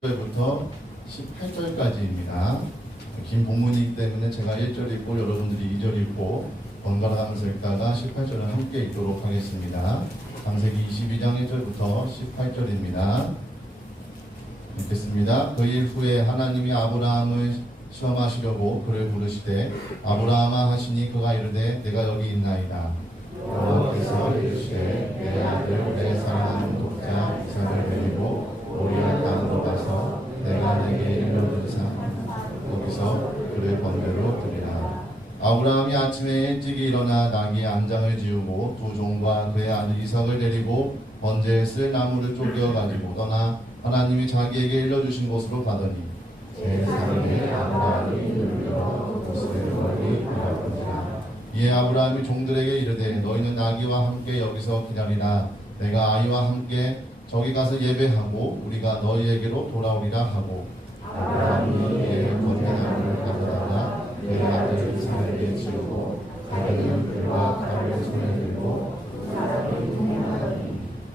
1절부터 18절까지입니다. 긴 본문이기 때문에 제가 1절 읽고 여러분들이 2절 읽고 번갈아가면서 읽다가 18절을 함께 읽도록 하겠습니다. 창세기 22장 1절부터 18절입니다. 읽겠습니다. 그 일 후에 하나님이 아브라함을 시험하시려고 그를 부르시되 아브라함아 하시니 그가 이르되 내가 여기 있나이다. 여호와께서 이르시되 내 아들 내 사랑하는 독자 이삭을 데리고 모리아 땅으로 가서 내가 내게 일러주사 거기서 그를 번제로 드리라. 아브라함이 아침에 일찍이 일어나 나귀 안장을 지우고 두 종과 그의 아들 이삭을 데리고 번제에 쓸 나무를 쪼개어 가지고 떠나 하나님이 자기에게 일러주신 곳으로 가더니 제3일에 아브라함이 눈을 들어 곳을 멀리 바라보니라. 이에 아브라함이 종들에게 이르되 너희는 나귀와 함께 여기서 기다리라. 내가 아이와 함께 저기 가서 예배하고 우리가 너희에게로 돌아오리라 하고 아브라함이 이에 번제나무를 가져다가 내 아들 이삭에게 지우고 자기는 그와 칼을 손에 들고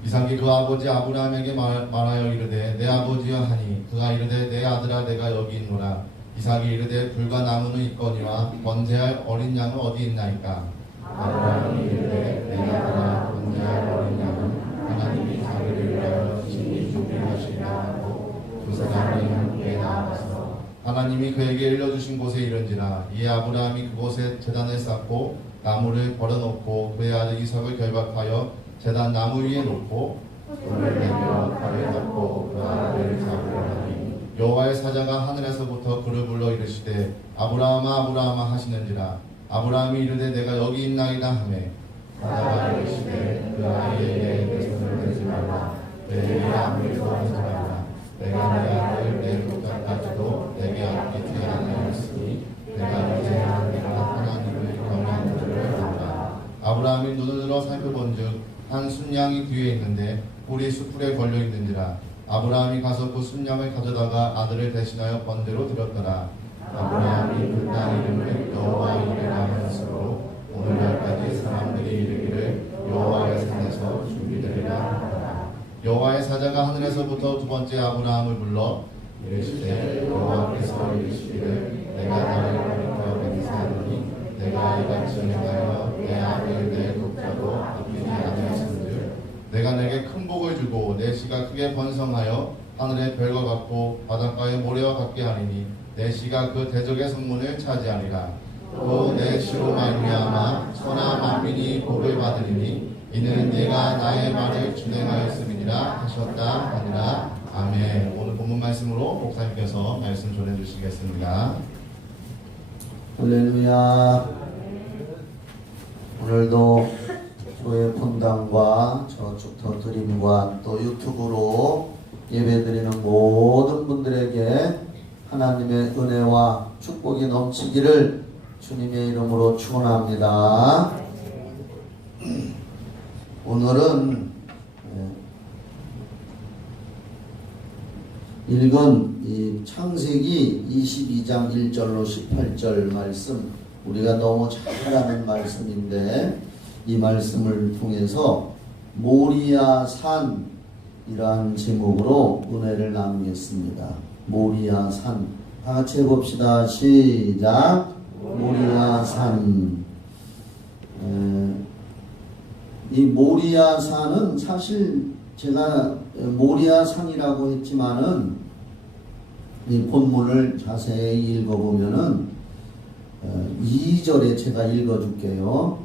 이삭이 그 아버지 아브라함에게 말하여 이르되 내 아버지여 하니 그가 이르되 내 아들아 내가 여기 있노라. 이삭이 이르되 불과 나무는 있거니와 번제할 어린 양은 어디 있나이까. 아브라함이 이르되 내 아들아 번제할 어린 양은 하나님이 자기를 위하여 친히 준비하시리라 하고 두 사람이 함께 나아가서 하나님이 그에게 일러주신 곳에 이른지라. 이에 아브라함이 그곳에 제단을 쌓고 나무를 벌어놓고 그의 아들 이삭을 결박하여 제단 나무 위에 놓고 돌을 내며 칼을 잡고 그 아들을 잡으려 하니 여호와의 사자가 하늘에서부터 그를 불러 이르시되 아브라함아 아브라함아 하시는지라. 아브라함이 이르되 내가 여기 있나이다 하매 사자가 이르시되 그 아이에게 내 손을 대지 말라. 내게 아무리도 하지 말라. 내가 내 아들 내 독자까지도 내게 아끼지 아니하였으니 내가 이제야 내가 하나님을 경외하는 줄을 안다. 아브라함이 눈을 들어 살펴본즉 한 순양이 뒤에 있는데 뿔이 수풀에 걸려 있는지라. 아브라함이 가서 그 순양을 가져다가 아들을 대신하여 번제로 드렸더라. 아브라함이 그 땅 이름을 여호와 이레라 하였으므로 오늘날까지 사람들이 이르기를 여호와의 산에서 준비되리라 하더라. 여호와의 사자가 하늘에서부터 두 번째 아브라함을 불러 이르시되 여호와께서 이르시기를 내가 나를 가리켜 맹세하노니 내가 이같이 행하여 내 아들 내 독자도 아끼지 아니하신즉 내가 내게 큰 복을 주고 내 씨가 크게 번성하여 하늘의 별과 같고 바닷가의 모래와 같게 하리니 내 씨가 그 대적의 성문을 차지하리라. 또 내 씨로 말미암아 천하 만민이 복을 받으리니 이는 네가 나의 말을 준행하였음이니라 하셨다 하니라. 아멘. 오늘 본문 말씀으로 목사님께서 말씀 전해주시겠습니다. 할렐루야. 오늘도 교회 본당과 저쪽 더 드림과 또 유튜브로 예배드리는 모든 분들에게 하나님의 은혜와 축복이 넘치기를 주님의 이름으로 축원합니다. 오늘은 읽은 이 창세기 22장 1절로 18절 말씀, 우리가 너무 잘 아는 말씀인데 이 말씀을 통해서 모리아 산이라는 제목으로 은혜를 나누겠습니다. 모리아 산. 다 같이 해봅시다. 시작. 모리아 산. 이 모리아 산은 사실 제가 모리아 산이라고 했지만은 이 본문을 자세히 읽어보면은 2절에 제가 읽어줄게요.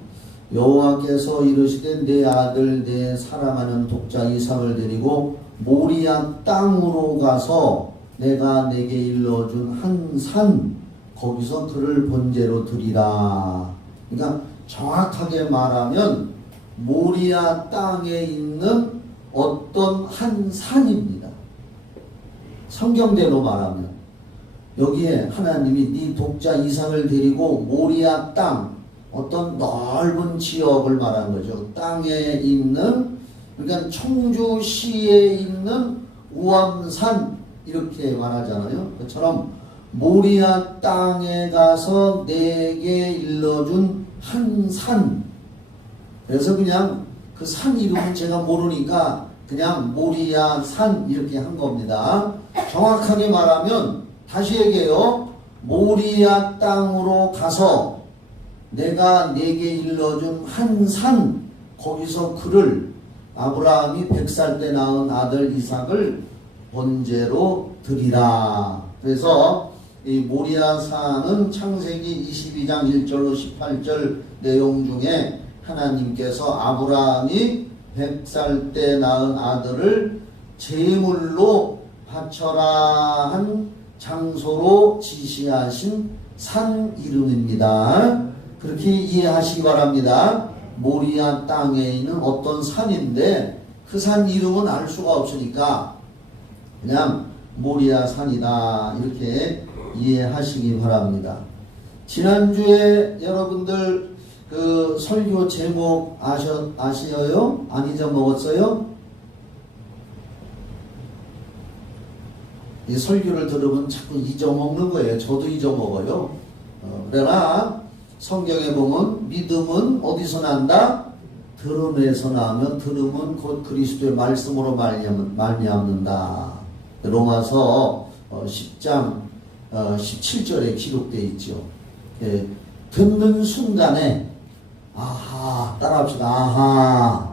여호와께서 이르시되 내 아들 내 사랑하는 독자 이삭을 데리고 모리아 땅으로 가서 내가 내게 일러준 한 산 거기서 그를 번제로 드리라. 그러니까 정확하게 말하면 모리아 땅에 있는 어떤 한 산입니다. 성경대로 말하면 여기에 하나님이 네 독자 이삭을 데리고 모리아 땅, 어떤 넓은 지역을 말한 거죠. 땅에 있는, 그러니까 청주시에 있는 우암산 이렇게 말하잖아요. 그처럼 모리아 땅에 가서 내게 일러준 한 산. 그래서 그냥 그 산 이름은 제가 모르니까 그냥 모리아 산 이렇게 한 겁니다. 정확하게 말하면 다시 얘기해요. 모리아 땅으로 가서 내가 네게 일러준 한 산, 거기서 그를 아브라함이 100살 때 낳은 아들 이삭을 번제로 드리라. 그래서 이 모리아 산은 창세기 22장 1절로 18절 내용 중에 하나님께서 아브라함이 100살 때 낳은 아들을 제물로 바쳐라 한 장소로 지시하신 산 이름입니다. 그렇게 이해하시기 바랍니다. 모리아 땅에 있는 어떤 산인데 그 산 이름은 알 수가 없으니까 그냥 모리아 산이다 이렇게 이해하시기 바랍니다. 지난주에 여러분들 그 설교 제목 아시어요? 안 잊어먹었어요? 이 설교를 들으면 자꾸 잊어먹는 거예요. 저도 잊어먹어요. 그러나 성경에 보면 믿음은 어디서 난다? 들음에서 나면 들음은 곧 그리스도의 말씀으로 말미암는다. 로마서 10장 17절에 기록되어 있죠. 예, 듣는 순간에 아하, 따라합시다. 아하,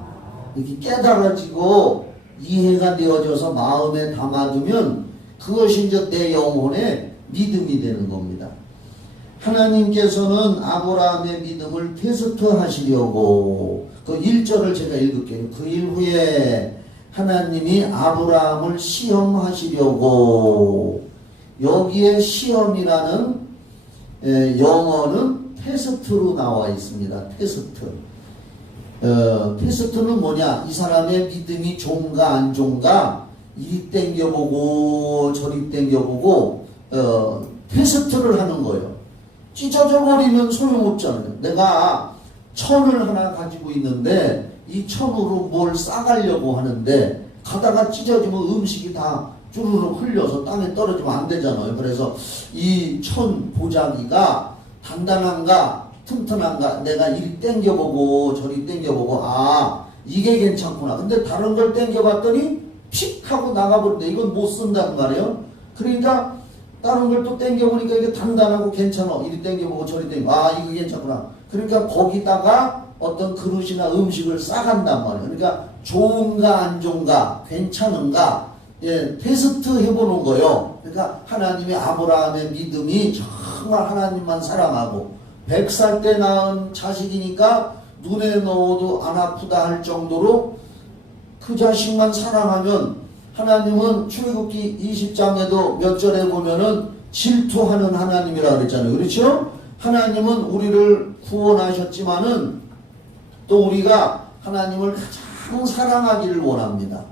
이렇게 깨달아지고 이해가 되어져서 마음에 담아두면 그것이 이제 내 영혼의 믿음이 되는 겁니다. 하나님께서는 아브라함의 믿음을 테스트 하시려고 그 1절을 제가 읽을게요. 그 일 후에 하나님이 아브라함을 시험하시려고, 여기에 시험이라는 영어는 테스트로 나와 있습니다. 테스트. 테스트는 뭐냐? 이 사람의 믿음이 좋은가 안 좋은가 이리 땡겨보고 저리 땡겨보고 테스트를 하는 거예요. 찢어져 버리면 소용없잖아요. 내가 천을 하나 가지고 있는데 이 천으로 뭘 싸가려고 하는데 가다가 찢어지면 음식이 다 주르륵 흘려서 땅에 떨어지면 안 되잖아요. 그래서 이 천 보자기가 단단한가 튼튼한가 내가 이리 땡겨보고 저리 땡겨보고 아 이게 괜찮구나. 근데 다른 걸 땡겨봤더니 픽 하고 나가버린다. 이건 못 쓴다는 말이에요. 그러니까 다른 걸 또 땡겨보니까 이게 단단하고 괜찮아. 이리 땡겨보고 저리 땡겨. 아 이거 괜찮구나. 그러니까 거기다가 어떤 그릇이나 음식을 싸간단 말이에요. 그러니까 좋은가 안 좋은가 괜찮은가 예, 테스트 해보는 거예요. 그러니까 하나님의 아브라함의 믿음이 정말 하나님만 사랑하고 100살 때 낳은 자식이니까 눈에 넣어도 안 아프다 할 정도로 그 자식만 사랑하면 하나님은 출애굽기 20장에도 몇 절에 보면은 질투하는 하나님이라고 그랬잖아요. 그렇죠? 하나님은 우리를 구원하셨지만은 또 우리가 하나님을 가장 사랑하기를 원합니다.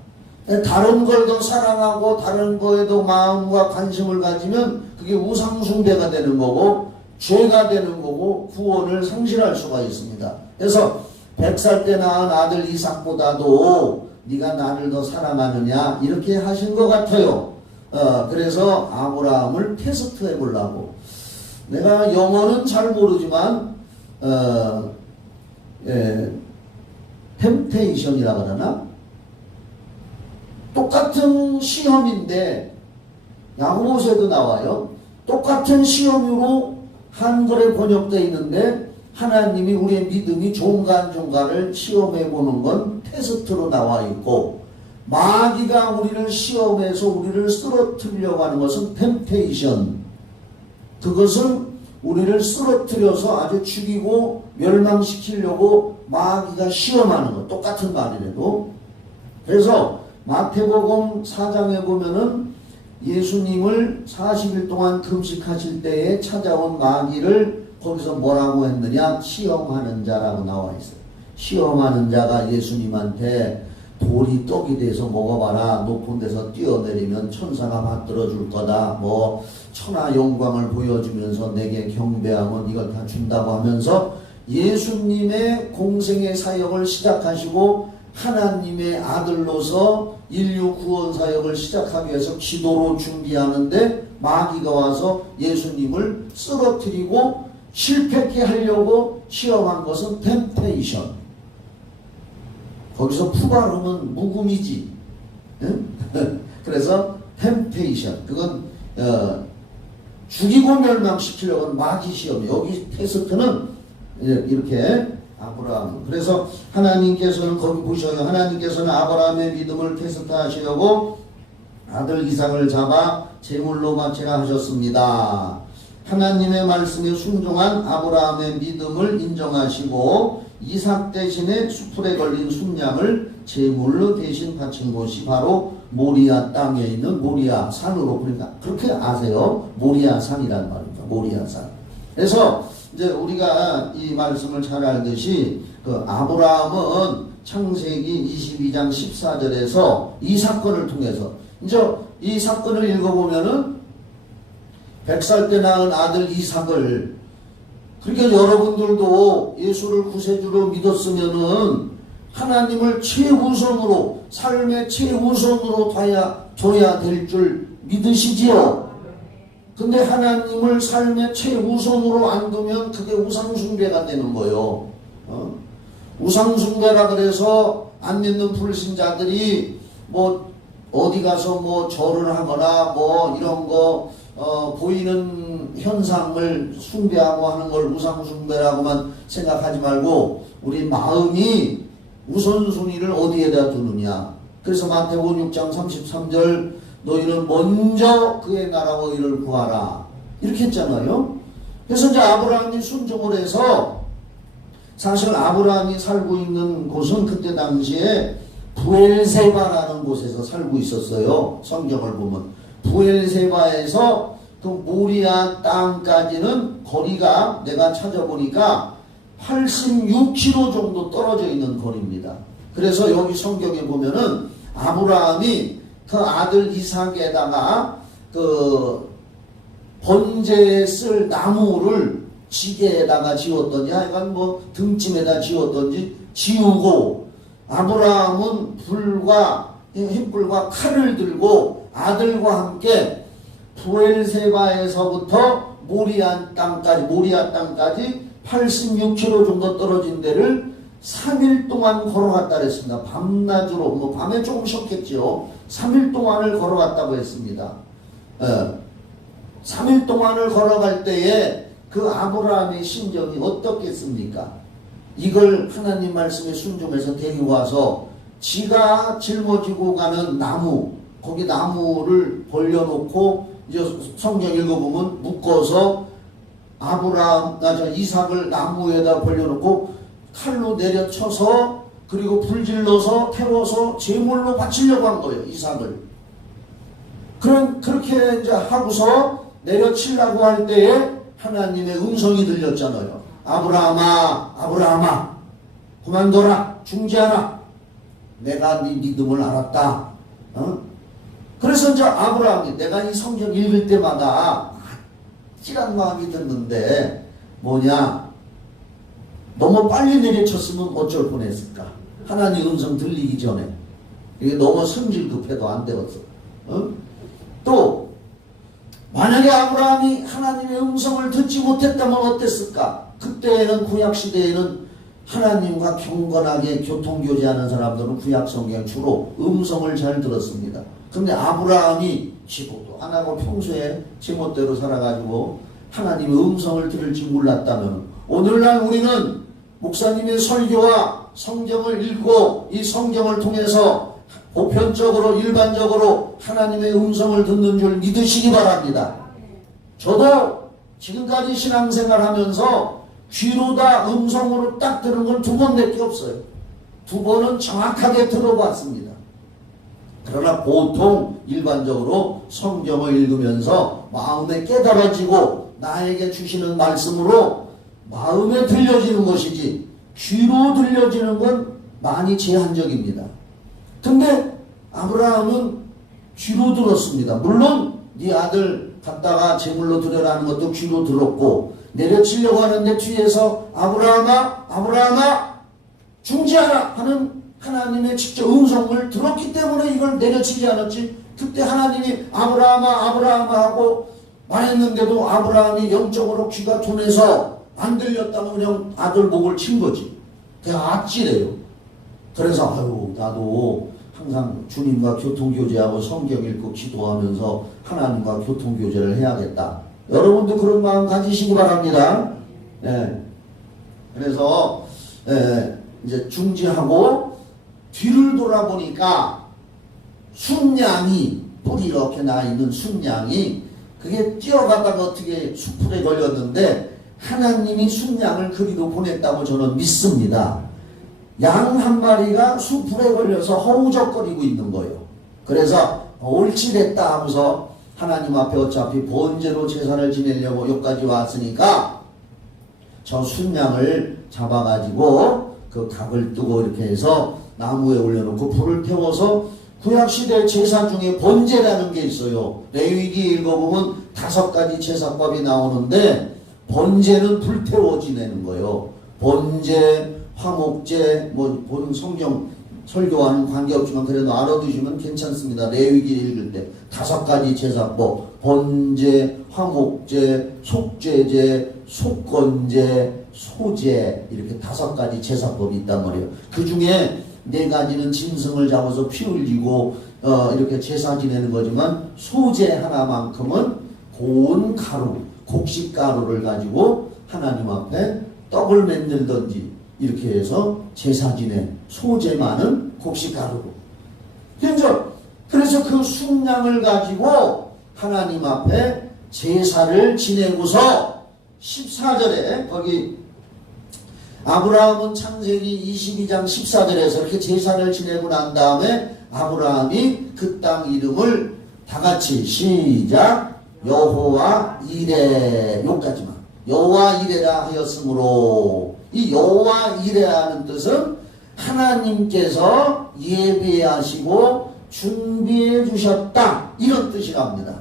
다른 걸 더 사랑하고 다른 거에도 마음과 관심을 가지면 그게 우상숭배가 되는 거고 죄가 되는 거고 구원을 상실할 수가 있습니다. 그래서 100살 때 낳은 아들 이삭보다도 네가 나를 더 사랑하느냐 이렇게 하신 것 같아요. 그래서 아브라함을 테스트해 보려고. 내가 영어는 잘 모르지만 템테이션이라고 하나? 똑같은 시험인데 야고보서에도 나와요. 똑같은 시험으로 한글에 번역되어 있는데 하나님이 우리의 믿음이 좋은가 안 좋은가를 시험해 보는 건 테스트로 나와 있고 마귀가 우리를 시험해서 우리를 쓰러뜨리려고 하는 것은 템테이션. 그것은 우리를 쓰러뜨려서 아주 죽이고 멸망시키려고 마귀가 시험하는 것. 똑같은 말이라도. 그래서 마태복음 4장에 보면은 예수님을 40일 동안 금식하실 때에 찾아온 마귀를 거기서 뭐라고 했느냐? 시험하는 자라고 나와 있어요. 시험하는 자가 예수님한테 돌이 떡이 돼서 먹어봐라. 높은 데서 뛰어내리면 천사가 받들어 줄 거다. 뭐 천하 영광을 보여주면서 내게 경배하면 이걸 다 준다고 하면서 예수님의 공생의 사역을 시작하시고 하나님의 아들로서 인류 구원 사역을 시작하기 위해서 기도로 준비하는데 마귀가 와서 예수님을 쓰러뜨리고 실패케 하려고 시험한 것은 템테이션. 거기서 푸바름은 묵음이지. 그래서 템페이션 그건 죽이고 멸망시키려고 하는 마귀 시험. 여기 테스트는 이렇게 아브라함. 그래서 하나님께서는 거기 보셔요. 하나님께서는 아브라함의 믿음을 테스트하시려고 아들 이삭을 잡아 제물로 바치라 하셨습니다. 하나님의 말씀에 순종한 아브라함의 믿음을 인정하시고 이삭 대신에 수풀에 걸린 순양을 제물로 대신 바친 곳이 바로 모리아 땅에 있는 모리아 산으로, 그러니까 그렇게 아세요? 모리아 산이란 말입니다. 모리아 산. 그래서 이제 우리가 이 말씀을 잘 알듯이 그 아브라함은 창세기 22장 14절에서 이 사건을 통해서 이제 이 사건을 읽어보면은 100살 때 낳은 아들 이삭을, 그러니까 여러분들도 예수를 구세주로 믿었으면은 하나님을 최우선으로, 삶의 최우선으로 둬야 될 줄 믿으시지요. 근데 하나님을 삶의 최우선으로 안 두면 그게 우상숭배가 되는 거예요. 우상숭배라 그래서 안 믿는 불신자들이 뭐 어디 가서 뭐 절을 하거나 뭐 이런 거 보이는 현상을 숭배하고 하는 걸 우상숭배라고만 생각하지 말고 우리 마음이 우선순위를 어디에다 두느냐. 그래서 마태복음 6장 33절 너희는 먼저 그의 나라와 의를 구하라 이렇게 했잖아요. 그래서 이제 아브라함이 순종을 해서, 사실 아브라함이 살고 있는 곳은 그때 당시에 부엘세바라는 곳에서 살고 있었어요. 성경을 보면 부엘세바에서 그 모리아 땅까지는 거리가 내가 찾아보니까 86km 정도 떨어져 있는 거리입니다. 그래서 여기 성경에 보면은 아브라함이 그 아들 이삭에다가 그 번제에 쓸 나무를 지게에다가 지었던지 하여간 뭐 등짐에다 지었던지 지우고, 아브라함은 횃불과 칼을 들고 아들과 함께 부엘세바에서부터 모리아 땅까지 86km 정도 떨어진 데를 3일 동안 걸어갔다 그랬습니다. 밤낮으로, 뭐 밤에 조금 쉬었겠죠. 3일 동안을 걸어갔다고 했습니다. 3일 동안을 걸어갈 때에 그 아브라함의 심정이 어떻겠습니까? 이걸 하나님 말씀에 순종해서 데리고 와서 지가 짊어지고 가는 나무, 거기 나무를 벌려놓고 이제 성경 읽어보면 묶어서 이삭을 나무에다 벌려놓고 칼로 내려쳐서 그리고 불질러서 태워서 제물로 바치려고 한 거예요. 이삭을. 그렇게 이제 하고서 내려치려고 할 때에 하나님의 음성이 들렸잖아요. 아브라함아 그만둬라, 중지하라, 내가 네 믿음을 알았다. 그래서 이제 아브라함이, 내가 이 성경 읽을 때마다 찌란 마음이 드는데 뭐냐, 너무 빨리 내려쳤으면 어쩔 뻔했을까. 하나님 음성 들리기 전에. 이게 너무 성질급해도 안 되었어. 또 만약에 아브라함이 하나님의 음성을 듣지 못했다면 어땠을까? 그때에는 구약시대에는 하나님과 경건하게 교통교제하는 사람들은 구약성경 주로 음성을 잘 들었습니다. 근데 아브라함이 기도도 안 하고 평소에 제멋대로 살아가지고 하나님의 음성을 들을지 몰랐다면, 오늘날 우리는 목사님의 설교와 성경을 읽고 이 성경을 통해서 보편적으로 일반적으로 하나님의 음성을 듣는 줄 믿으시기 바랍니다. 저도 지금까지 신앙생활 하면서 귀로다 음성으로 딱 들은 건 2번밖에 없어요. 2번은 정확하게 들어봤습니다. 그러나 보통 일반적으로 성경을 읽으면서 마음에 깨달아지고 나에게 주시는 말씀으로 마음에 들려지는 것이지 귀로 들려지는 건 많이 제한적입니다. 근데 아브라함은 귀로 들었습니다. 물론 네 아들 갖다가 제물로 드려라는 것도 귀로 들었고, 내려치려고 하는데 뒤에서 아브라함아 중지하라 하는 하나님의 직접 음성을 들었기 때문에 이걸 내려치지 않았지. 그때 하나님이 아브라함아 하고 말했는데도 아브라함이 영적으로 귀가 둔해서 안 들렸다면 그냥 아들 목을 친 거지. 그냥 악질해요. 그래서 나도 항상 주님과 교통교제하고 성경 읽고 기도하면서 하나님과 교통교제를 해야겠다. 여러분도 그런 마음 가지시기 바랍니다. 예. 그래서 이제 중지하고 뒤를 돌아보니까 순양이, 뿔이 이렇게 나 있는 순양이 그게 뛰어가다가 어떻게 수풀에 걸렸는데 하나님이 순양을 그리로 보냈다고 저는 믿습니다. 양 한 마리가 수풀에 걸려서 허우적거리고 있는 거예요. 그래서 옳지 됐다 하면서 하나님 앞에 어차피 번제로 제사를 지내려고 여기까지 왔으니까 저 순양을 잡아가지고 그 각을 뜨고 이렇게 해서 나무에 올려놓고 불을 태워서 구약시대 제사 중에 번제라는 게 있어요. 레위기 읽어보면 5가지 제사법이 나오는데 번제는 불태워 지내는 거예요. 번제, 화목제, 뭐 본 성경 설교와는 관계없지만 그래도 알아두시면 괜찮습니다. 레위기 읽을 때 5가지 제사법, 번제, 화목제, 속죄제, 속건제, 소제, 이렇게 5가지 제사법이 있단 말이에요. 그 중에 4가지는 짐승을 잡아서 피 흘리고 이렇게 제사 지내는 거지만 소제 하나만큼은 고운 가루, 곡식가루를 가지고 하나님 앞에 떡을 만들든지 이렇게 해서 제사 지내, 소제만은 곡식가루로. 그래서 그 순양을 가지고 하나님 앞에 제사를 지내고서 14절에 거기 아브라함은 창세기 22장 14절에서 이렇게 제사를 지내고 난 다음에 아브라함이 그 땅 이름을 다 같이 시작 여호와 이레, 요까지만 여호와 이레라 하였으므로, 이 여호와 이레라는 뜻은 하나님께서 예배하시고 준비해 주셨다, 이런 뜻이랍니다.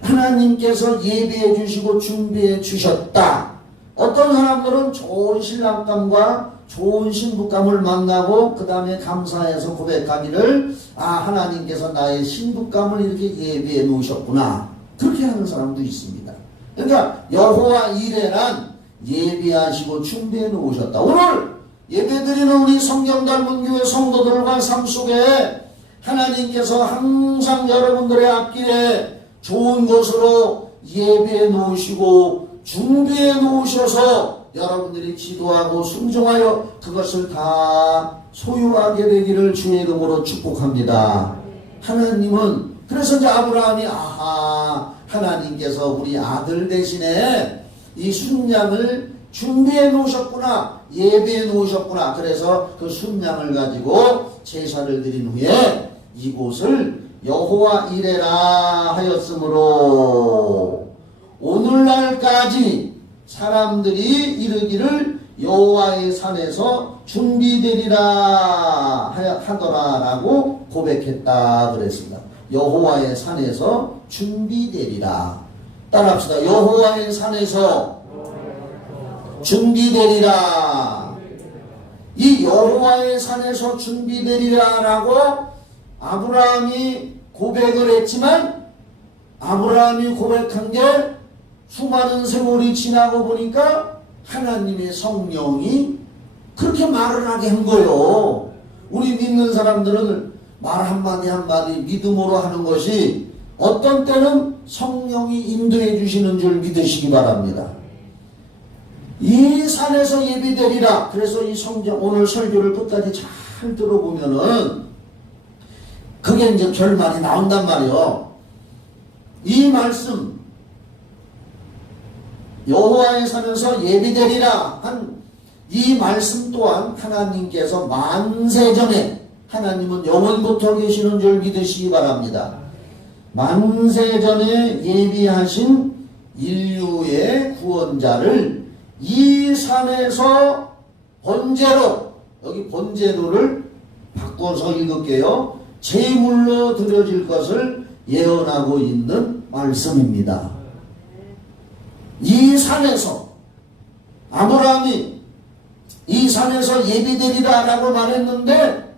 하나님께서 예배해 주시고 준비해 주셨다. 어떤 사람들은 좋은 신랑감과 좋은 신부감을 만나고 그 다음에 감사해서 고백하기를, 아, 하나님께서 나의 신부감을 이렇게 예배해 놓으셨구나, 그렇게 하는 사람도 있습니다. 그러니까 여호와 이레란 예배하시고 준비해 놓으셨다. 오늘 예배드리는 우리 성경 닮은 교회 성도들과 삶 속에 하나님께서 항상 여러분들의 앞길에 좋은 곳으로 예배해 놓으시고 준비해 놓으셔서 여러분들이 기도하고 순종하여 그것을 다 소유하게 되기를 주의 이름으로 축복합니다. 하나님은 그래서 이제 아브라함이 하나님께서 우리 아들 대신에 이 순양을 준비해 놓으셨구나, 예배해 놓으셨구나. 그래서 그 순양을 가지고 제사를 드린 후에 이곳을 여호와 이레라 하였으므로 오늘날까지 사람들이 이르기를 여호와의 산에서 준비되리라 하더라라고 고백했다 그랬습니다. 여호와의 산에서 준비되리라. 따라합시다. 여호와의 산에서 준비되리라. 이 여호와의 산에서 준비되리라라고 아브라함이 고백을 했지만, 아브라함이 고백한 게 수많은 세월이 지나고 보니까 하나님의 성령이 그렇게 말을 하게 한 거예요. 우리 믿는 사람들은 말 한마디 한마디 믿음으로 하는 것이 어떤 때는 성령이 인도해 주시는 줄 믿으시기 바랍니다. 이 산에서 예배되리라. 그래서 이 성경 오늘 설교를 끝까지 잘 들어보면은 그게 이제 결말이 나온단 말이에요. 이 말씀 여호와의 산에서 예배되리라 한 이 말씀 또한 하나님께서 만세전에, 하나님은 영원부터 계시는 줄 믿으시기 바랍니다. 만세전에 예비하신 인류의 구원자를 이 산에서 번제로, 여기 번제로를 바꿔서 읽을게요. 제물로 드려질 것을 예언하고 있는 말씀입니다. 이 산에서 아브라함이 이 산에서 예비되리라 라고 말했는데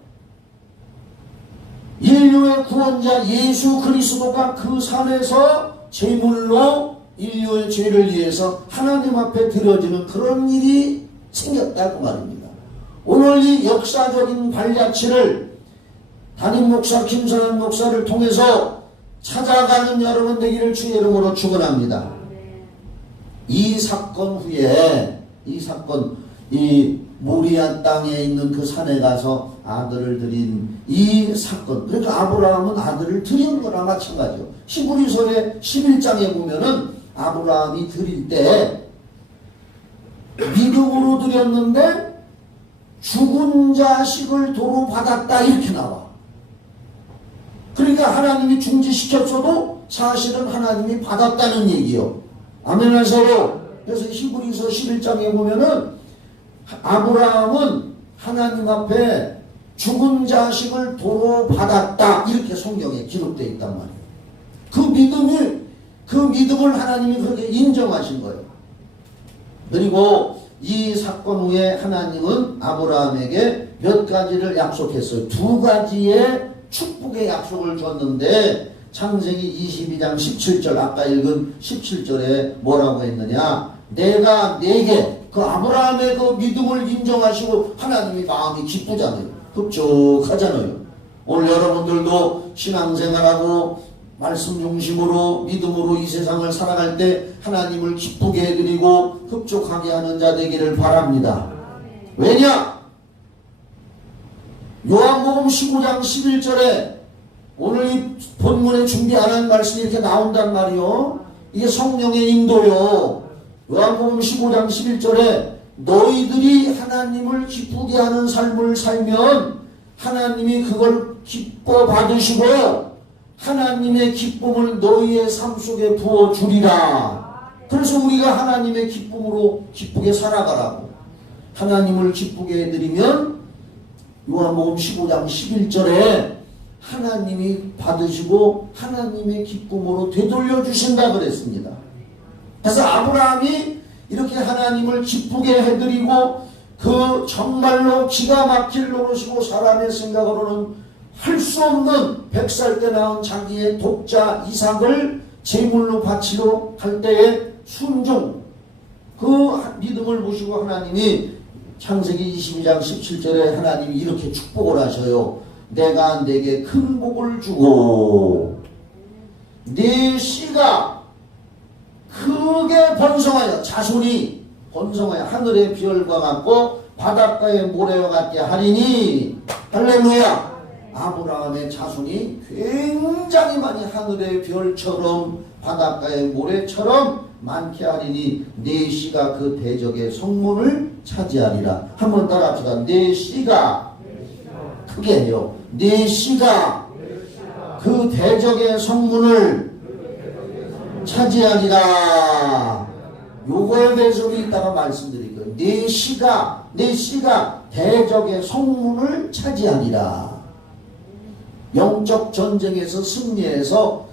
인류의 구원자 예수 그리스도가 그 산에서 제물로 인류의 죄를 위해서 하나님 앞에 드려지는 그런 일이 생겼다고 말입니다. 오늘 이 역사적인 발자취를 담임 목사 김선한 목사를 통해서 찾아가는 여러분 되기를 주의 이름으로 축원합니다. 이 사건 후에 이 모리아 땅에 있는 그 산에 가서 아들을 드린 이 사건, 그러니까 아브라함은 아들을 드린 거나 마찬가지요. 히브리서의 11장에 보면은 아브라함이 드릴 때 믿음으로 드렸는데 죽은 자식을 도로 받았다 이렇게 나와. 그러니까 하나님이 중지시켰어도 사실은 하나님이 받았다는 얘기요. 아멘 하세요. 그래서 히브리서 11장에 보면은 아브라함은 하나님 앞에 죽은 자식을 도로 받았다 이렇게 성경에 기록되어 있단 말이에요. 그 믿음을 하나님이 그렇게 인정하신 거예요. 그리고 이 사건 후에 하나님은 아브라함에게 몇 가지를 약속했어요. 두 가지의 축복의 약속을 줬는데 창세기 22장 17절 아까 읽은 17절에 뭐라고 했느냐, 내가 네게 그 아브라함의 그 믿음을 인정하시고 하나님이 마음이 기쁘잖아요. 흡족하잖아요. 오늘 여러분들도 신앙생활하고 말씀 중심으로 믿음으로 이 세상을 살아갈 때 하나님을 기쁘게 해드리고 흡족하게 하는 자 되기를 바랍니다. 왜냐? 요한복음 15장 11절에 오늘 이 본문에 준비 안 한 말씀이 이렇게 나온단 말이요. 이게 성령의 인도요. 요한복음 15장 11절에 너희들이 하나님을 기쁘게 하는 삶을 살면 하나님이 그걸 기뻐 받으시고 하나님의 기쁨을 너희의 삶 속에 부어주리라. 그래서 우리가 하나님의 기쁨으로 기쁘게 살아가라고. 하나님을 기쁘게 해드리면 요한복음 15장 11절에 하나님이 받으시고 하나님의 기쁨으로 되돌려 주신다 그랬습니다. 그래서 아브라함이 이렇게 하나님을 기쁘게 해드리고 그 정말로 기가 막힐 노릇이고 사람의 생각으로는 할 수 없는 100살 때 낳은 자기의 독자 이삭을 제물로 바치러 할 때의 순종, 그 믿음을 보시고 하나님이 창세기 22장 17절에 하나님이 이렇게 축복을 하셔요. 내가 내게 큰 복을 주고 네 씨가 크게 번성하여 자손이 번성하여 하늘의 별과 같고 바닷가의 모래와 같게 하리니 할렐루야. 아브라함의 자손이 굉장히 많이 하늘의 별처럼 바닷가의 모래처럼 많게 하리니 네 씨가 그 대적의 성문을 차지하리라. 한번 따라합시다. 네 씨가 크게 해요. 네 씨가 그 대적의 성문을 차지하리라. 요거에 대해서 이따가 말씀드릴 거예요. 네 씨가 대적의 성문을 차지하리라. 영적 전쟁에서 승리해서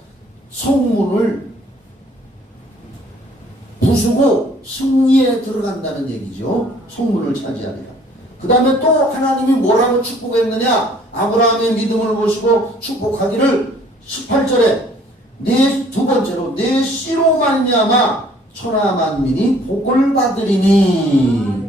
성문을 부수고 승리에 들어간다는 얘기죠. 성문을 차지하리라. 그 다음에 또 하나님이 뭐라고 축복했느냐, 아브라함의 믿음을 보시고 축복하기를 18절에 두 번째로 내 씨로 말미암아 천하 만민이 복을 받으리니.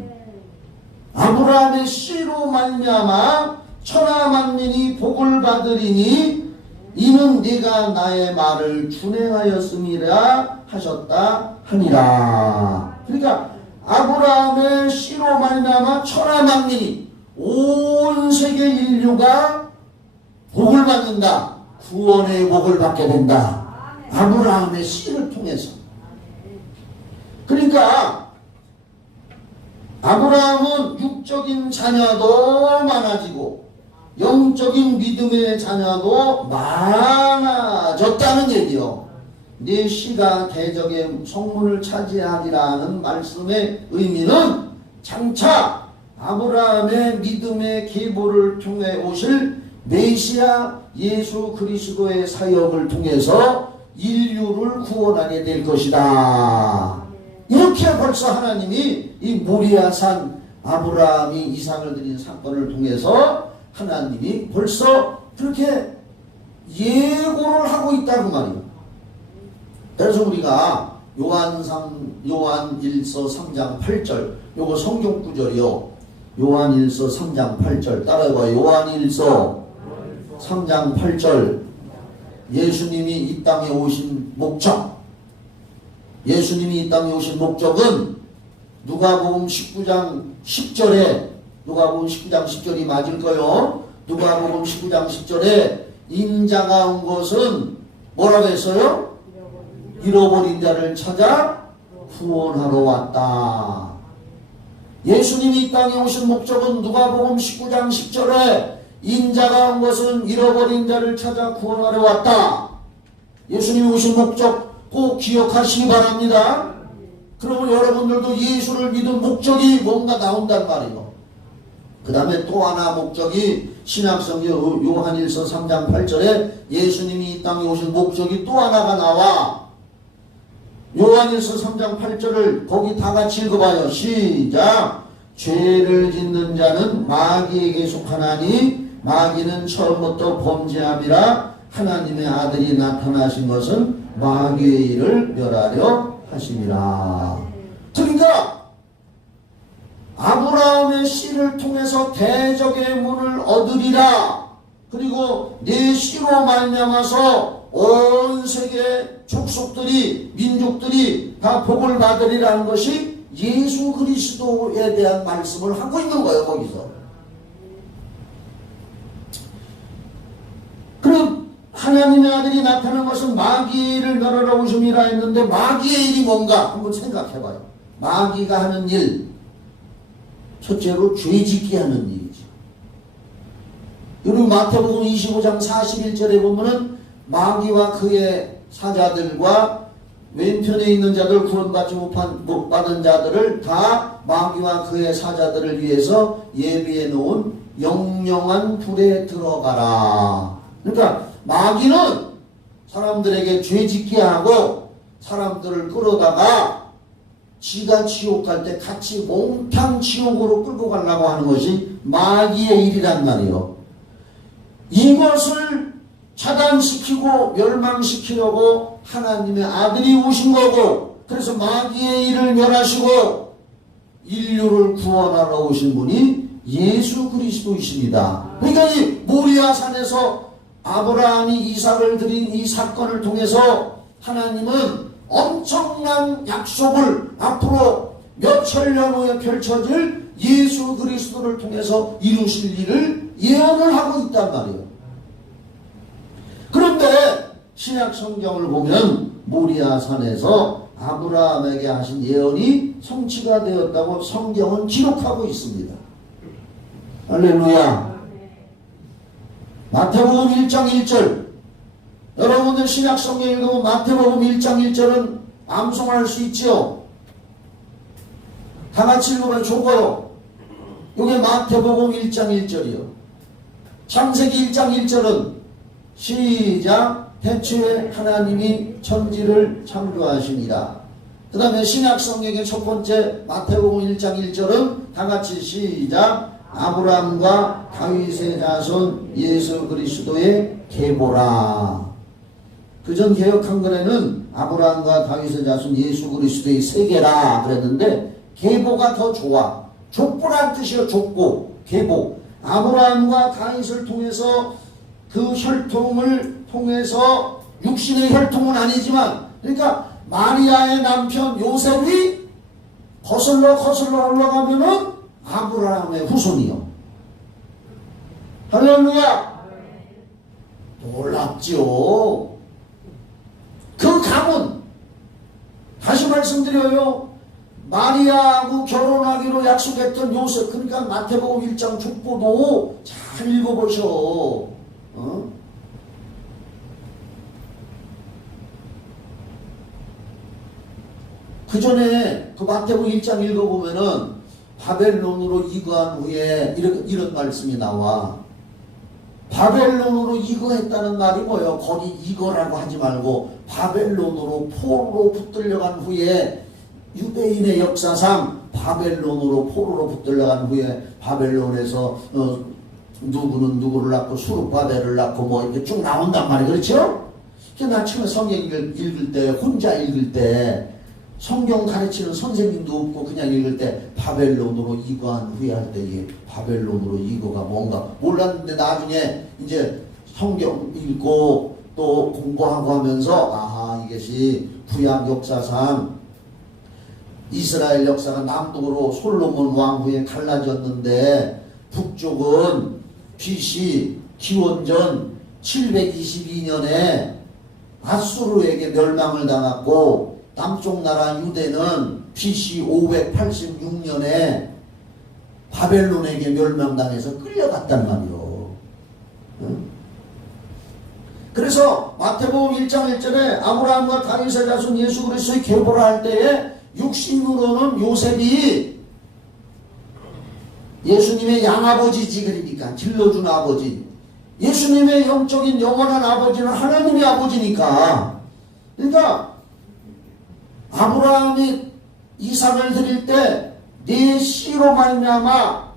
아브라함의 씨로 말미암아 천하 만민이 복을 받으리니 이는 네가 나의 말을 준행하였음이라 하셨다 하니라. 그러니까 아브라함의 씨로 말미암아 천하 만민이 온 세계 인류가 복을 받는다. 구원의 복을 받게 된다. 아브라함의 씨를 통해서. 그러니까 아브라함은 육적인 자녀도 많아지고 영적인 믿음의 자녀도 많아졌다는 얘기요. 네 씨가 대적의 성문을 차지하리라는 말씀의 의미는 장차 아브라함의 믿음의 계보를 통해 오실 메시아 예수 그리스도의 사역을 통해서 인류를 구원하게 될 것이다. 이렇게 벌써 하나님이 이 모리아산 아브라함이 이삭을 드린 사건을 통해서 하나님이 벌써 그렇게 예고를 하고 있다는 말이에요. 그래서 우리가 요한일서 3장 8절 요거 성경 구절이요. 요한일서 3장 8절 따라해봐요. 요한일서 3장 8절 예수님이 이 땅에 오신 목적, 예수님이 이 땅에 오신 목적은 누가복음 19장 10절에, 누가복음 19장 10절이 맞을 거요. 누가복음 19장 10절에 인자가 온 것은 뭐라고 했어요? 잃어버린 자를 찾아 구원하러 왔다. 예수님이 이 땅에 오신 목적은 누가복음 19장 10절에 인자가 온 것은 잃어버린 자를 찾아 구원하러 왔다. 예수님이 오신 목적 꼭 기억하시기 바랍니다. 그러면 여러분들도 예수를 믿은 목적이 뭔가 나온단 말이에요. 그 다음에 또 하나 목적이 신약성경 요한일서 3장 8절에 예수님이 이 땅에 오신 목적이 또 하나가 나와. 요한일서 3장 8절을 거기 다 같이 읽어봐요. 시작. 죄를 짓는 자는 마귀에게 속하나니 마귀는 처음부터 범죄함이라 하나님의 아들이 나타나신 것은 마귀의 일을 멸하려 하심이라. 그러니까 아브라함의 씨를 통해서 대적의 문을 얻으리라. 그리고 내 씨로 말미암아서 온 세계 족속들이, 민족들이 다 복을 받으리라는 것이 예수 그리스도에 대한 말씀을 하고 있는 거예요. 거기서. 그럼 하나님의 아들이 나타난 것은 마귀를 멸하러 오심이라 했는데 마귀의 일이 뭔가 한번 생각해봐요. 마귀가 하는 일, 첫째로 죄짓게 하는 일이죠. 그리고 마태복음 25장 41절에 보면은 마귀와 그의 사자들과 왼편에 있는 자들, 구원받지 못 받은 자들을 다 마귀와 그의 사자들을 위해서 예비해 놓은 영영한 불에 들어가라. 그러니까 마귀는 사람들에게 죄짓게 하고 사람들을 끌어다가 지가 지옥 갈 때 같이 몽탕 지옥으로 끌고 가려고 하는 것이 마귀의 일이란 말이에요. 이것을 차단시키고 멸망시키려고 하나님의 아들이 오신 거고, 그래서 마귀의 일을 멸하시고 인류를 구원하러 오신 분이 예수 그리스도이십니다. 그러니까 이 모리아 산에서 아브라함이 이삭을 드린 이 사건을 통해서 하나님은 엄청난 약속을 앞으로 몇 천년 후에 펼쳐질 예수 그리스도를 통해서 이루실 일을 예언을 하고 있단 말이에요. 그런데 신약 성경을 보면 모리아 산에서 아브라함에게 하신 예언이 성취가 되었다고 성경은 기록하고 있습니다. 할렐루야. 마태복음 1장 1절, 여러분들 신약 성경 읽으면 마태복음 1장 1절은 암송할 수 있죠. 다 같이 읽으면 좋고요. 이게 마태복음 1장 1절이요. 창세기 1장 1절은 시작. 태초에 하나님이 천지를 창조하십니다. 그 다음에 신약 성경의 첫 번째 마태복음 1장 1절은 다 같이 시작. 아브라함과 다윗의 자손 예수 그리스도의 계보라. 그전 개역 한글에는 아브라함과 다윗의 자손 예수 그리스도의 세계라 그랬는데 계보가 더 좋아. 족보란 뜻이요. 족보, 계보. 아브라함과 다윗을 통해서 그 혈통을 통해서 육신의 혈통은 아니지만, 그러니까 마리아의 남편 요셉이 거슬러 올라가면은 아브라함의 후손이요. 할렐루야. 놀랍죠. 그 가문, 다시 말씀드려요. 마리아하고 결혼하기로 약속했던 요셉, 그러니까 마태복음 1장 족보도 잘 읽어보셔. 그 전에 그 마태복음 1장 읽어보면은 바벨론으로 이거한 후에 이런 말씀이 나와. 바벨론으로 이거했다는 말이 뭐예요? 거기 이거라고 하지 말고 바벨론으로 포로로 붙들려간 후에, 유대인의 역사상 바벨론으로 포로로 붙들려간 후에 바벨론에서 누구는 누구를 낳고 수르바벨을 낳고 뭐 이렇게 쭉 나온단 말이에요. 그렇죠? 그래서 나 처음에 성경 읽을 때, 혼자 읽을 때, 성경 가르치는 선생님도 없고 그냥 읽을 때 바벨론으로 이거한 후에 할 때 이 바벨론으로 이거가 뭔가 몰랐는데 나중에 이제 성경 읽고 또 공부하고 하면서 이것이 구약 역사상 이스라엘 역사가 남북으로 솔로몬 왕 후에 갈라졌는데 북쪽은 BC 기원전 722년에 아수르에게 멸망을 당했고 남쪽 나라 유대는 BC 586년에 바벨론에게 멸망당해서 끌려갔단 말이요. 그래서 마태복음 1장 1절에 아브라함과 다윗의 자손 예수 그리스도의 계보를 할 때에 육신으로는 요셉이 예수님의 양아버지지, 그러니까 길러준 아버지. 예수님의 영적인 영원한 아버지는 하나님의 아버지니까. 그러니까 아브라함이 이삭을 드릴 때 네 씨로 말미암아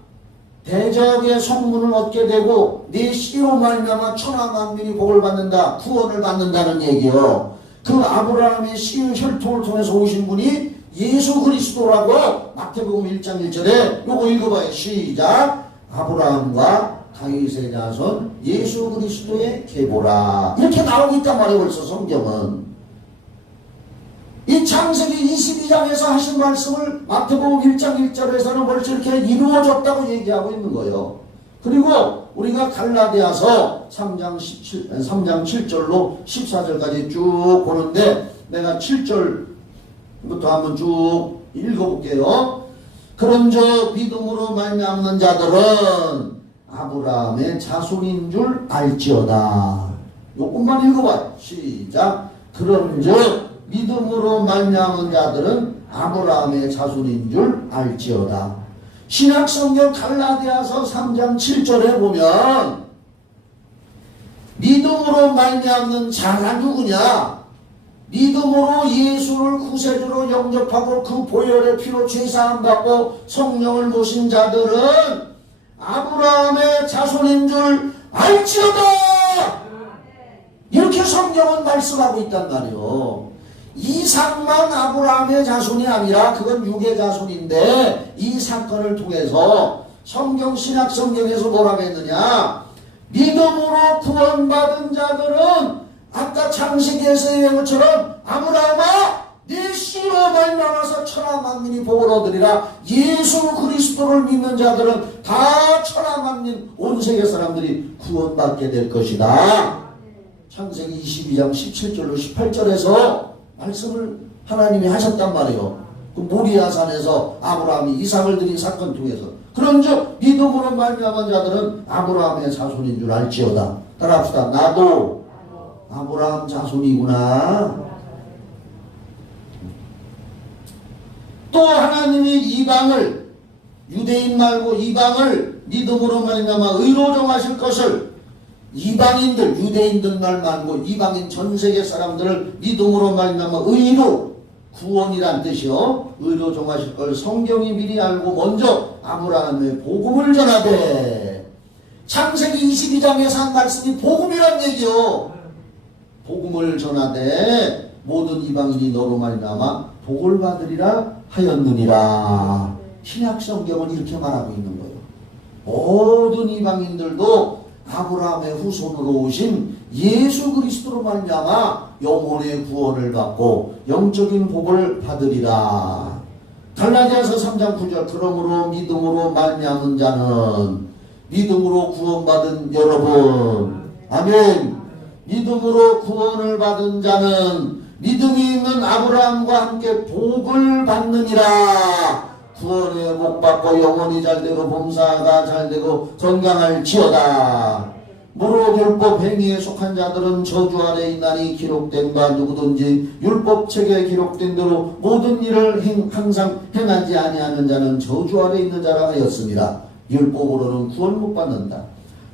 대적의 성문을 얻게 되고 네 씨로 말미암아 천하 만민이 복을 받는다, 구원을 받는다는 얘기요. 그 아브라함의 씨의 혈통을 통해서 오신 분이 예수 그리스도라고 마태복음 1장 1절에 요거 읽어봐요. 시작. 아브라함과 다윗의 자손 예수 그리스도의 계보라. 이렇게 나오고 있단 말이에요. 벌써 성경은. 이 창세기 22장에서 하신 말씀을 마태복음 1장 1절에서는 벌써 이렇게 이루어졌다고 얘기하고 있는 거예요. 그리고 우리가 갈라디아서 3장 7절로 14절까지 쭉 보는데 내가 7절부터 한번 쭉 읽어볼게요. 그런즉 믿음으로 말미암는 자들은 아브라함의 자손인 줄 알지어다. 요것만 읽어봐요. 시작. 그런즉 믿음으로 말미암은 자들은 아브라함의 자손인 줄 알지어다. 신약성경 갈라디아서 3장 7절에 보면 믿음으로 말미암는 자가 누구냐? 믿음으로 예수를 구세주로 영접하고 그 보혈의 피로 죄사함 받고 성령을 모신 자들은 아브라함의 자손인 줄 알지어다. 이렇게 성경은 말씀하고 있단 말이에요. 이삭만 아브라함의 자손이 아니라 그건 육의 자손인데 이 사건을 통해서 성경 신약 성경에서 뭐라고 했느냐? 믿음으로 구원받은 자들은 아까 창세기에서 얘기한 것처럼 아브라함아 네 씨로 말미암아서 천하 만민이 복을 얻으리라. 예수 그리스도를 믿는 자들은 다 천하 만민 온 세계 사람들이 구원받게 될 것이다. 창세기 22장 17절로 18절에서 말씀을 하나님이 하셨단 말이에요. 그 모리아산에서 아브라함이 이삭을 드린 사건 통해서. 그런즉 믿음으로 말미암은 자들은 아브라함의 자손인 줄 알지어다. 따라합시다. 나도 아브라함 자손이구나. 또 하나님이 이방을 유대인 말고 이방을 믿음으로 말미암아 의로 정하실 것을 이방인들 유대인들 말 말고 이방인 전세계 사람들을 믿음으로 말미암아 의로 구원이란 뜻이요 의로 정하실 걸 성경이 미리 알고 먼저 아브라함의 복음을 전하되. 창세기 22장에서 한 말씀이 복음이란 얘기요. 복음을 전하되 모든 이방인이 너로 말미암아 복을 받으리라 하였느니라. 신약 성경은 이렇게 말하고 있는 거예요. 모든 이방인들도 아브라함의 후손으로 오신 예수 그리스도로 말미암아 영혼의 구원을 받고 영적인 복을 받으리라. 갈라디아서 3장 9절 그러므로 믿음으로 말미암은 자는 믿음으로 구원받은 여러분 아멘. 믿음으로 구원을 받은 자는 믿음이 있는 아브라함과 함께 복을 받느니라. 구원의 복 받고 영혼이 잘되고 범사가 잘되고 건강할지어다. 무릇 율법 행위에 속한 자들은 저주 아래 있나니 기록된 바 누구든지 율법책에 기록된 대로 모든 일을 항상 행하지 아니하는 자는 저주 아래 있는 자라 하였습니다. 율법으로는 구원 못 받는다.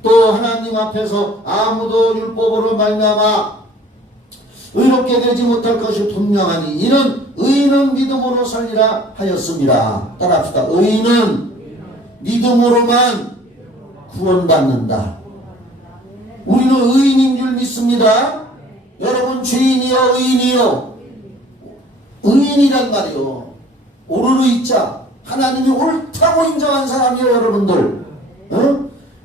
또 하나님 앞에서 아무도 율법으로 말미암아 의롭게 되지 못할 것이 분명하니 이는 의인은 믿음으로 살리라 하였습니다. 따라합시다. 의인은 믿음으로만 구원받는다. 우리는 의인인 줄 믿습니다. 여러분 죄인이요 의인이요? 의인이란 말이요. 옳은 의자 하나님이 옳다고 인정한 사람이요 여러분들.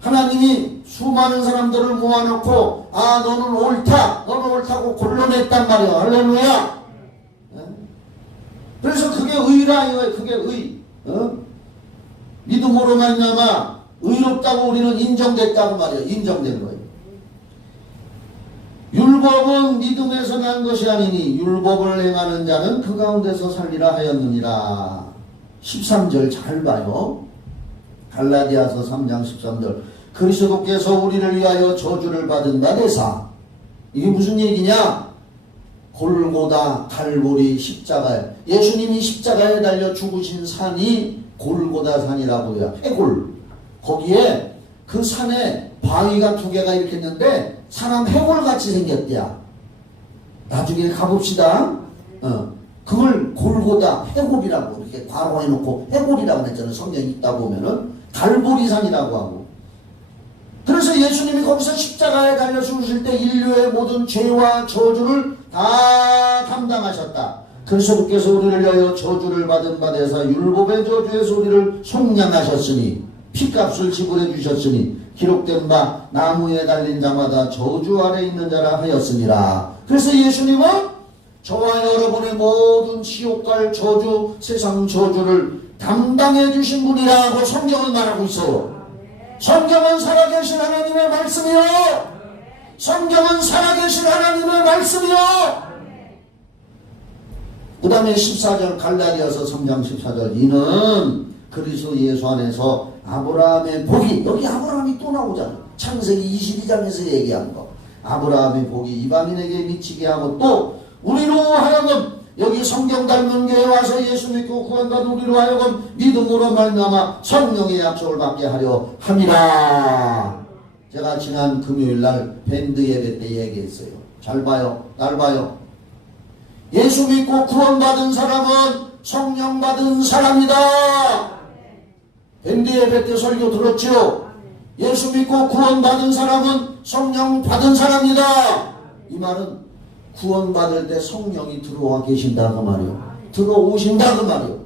하나님이 수많은 사람들을 모아놓고 아 너는 옳다고 골라냈단 말이야. 할렐루야. 그래서 그게 의라 이거예요. 그게 의. 믿음으로 말미암아 의롭다고 우리는 인정됐다고 말이에요. 인정된 거예요. 율법은 믿음에서 난 것이 아니니 율법을 행하는 자는 그 가운데서 살리라 하였느니라. 13절 잘 봐요. 갈라디아서 3장 13절. 그리스도께서 우리를 위하여 저주를 받은 바 되사. 이게 무슨 얘기냐? 골고다 갈보리 십자가에 예수님이 십자가에 달려 죽으신 산이 골고다 산이라고요. 해골. 거기에 그 산에 바위가 두 개가 이렇게 있는데 사람 해골같이 생겼대야. 나중에 가봅시다. 그걸 골고다 해골이라고 이렇게 괄호해놓고 해골이라고 했잖아요. 성경에 있다 보면은 갈보리산이라고 하고. 그래서 예수님이 거기서 십자가에 달려 죽으실 때 인류의 모든 죄와 저주를 다 담당하셨다. 그리스도께서 우리를 위하여 저주를 받은 바 되사 율법의 저주에서 우리를 속량하셨으니 피값을 지불해 주셨으니 기록된 바 나무에 달린 자마다 저주 아래 있는 자라 하였으니라. 그래서 예수님은 저와 여러분의 모든 지옥갈 저주, 세상 저주를 담당해 주신 분이라고 성경은 말하고 있어요. 성경은 살아계신 하나님의 말씀이요. 성경은 살아계신 하나님의 말씀이요. 그 다음에 14절 갈라디아서 3장 14절 이는 그리스도 예수 안에서 아브라함의 복이, 여기 아브라함이 또 나오잖아. 창세기 22장에서 얘기한 거. 아브라함의 복이 이방인에게 미치게 하고 또 우리로 하여금 여기 성경 닮은 교회에 와서 예수 믿고 구원받은 우리로 하여금 믿음으로 말미암아 성령의 약속을 받게 하려 함이라. 제가 지난 금요일날 밴드 예배 때 얘기했어요. 잘 봐요. 날 봐요. 예수 믿고 구원받은 사람은 성령 받은 사람이다. 밴드 예배 때 설교 들었죠? 예수 믿고 구원받은 사람은 성령 받은 사람이다. 이 말은 구원받을 때 성령이 들어와 계신다 그 말이요. 들어오신다 그 말이요.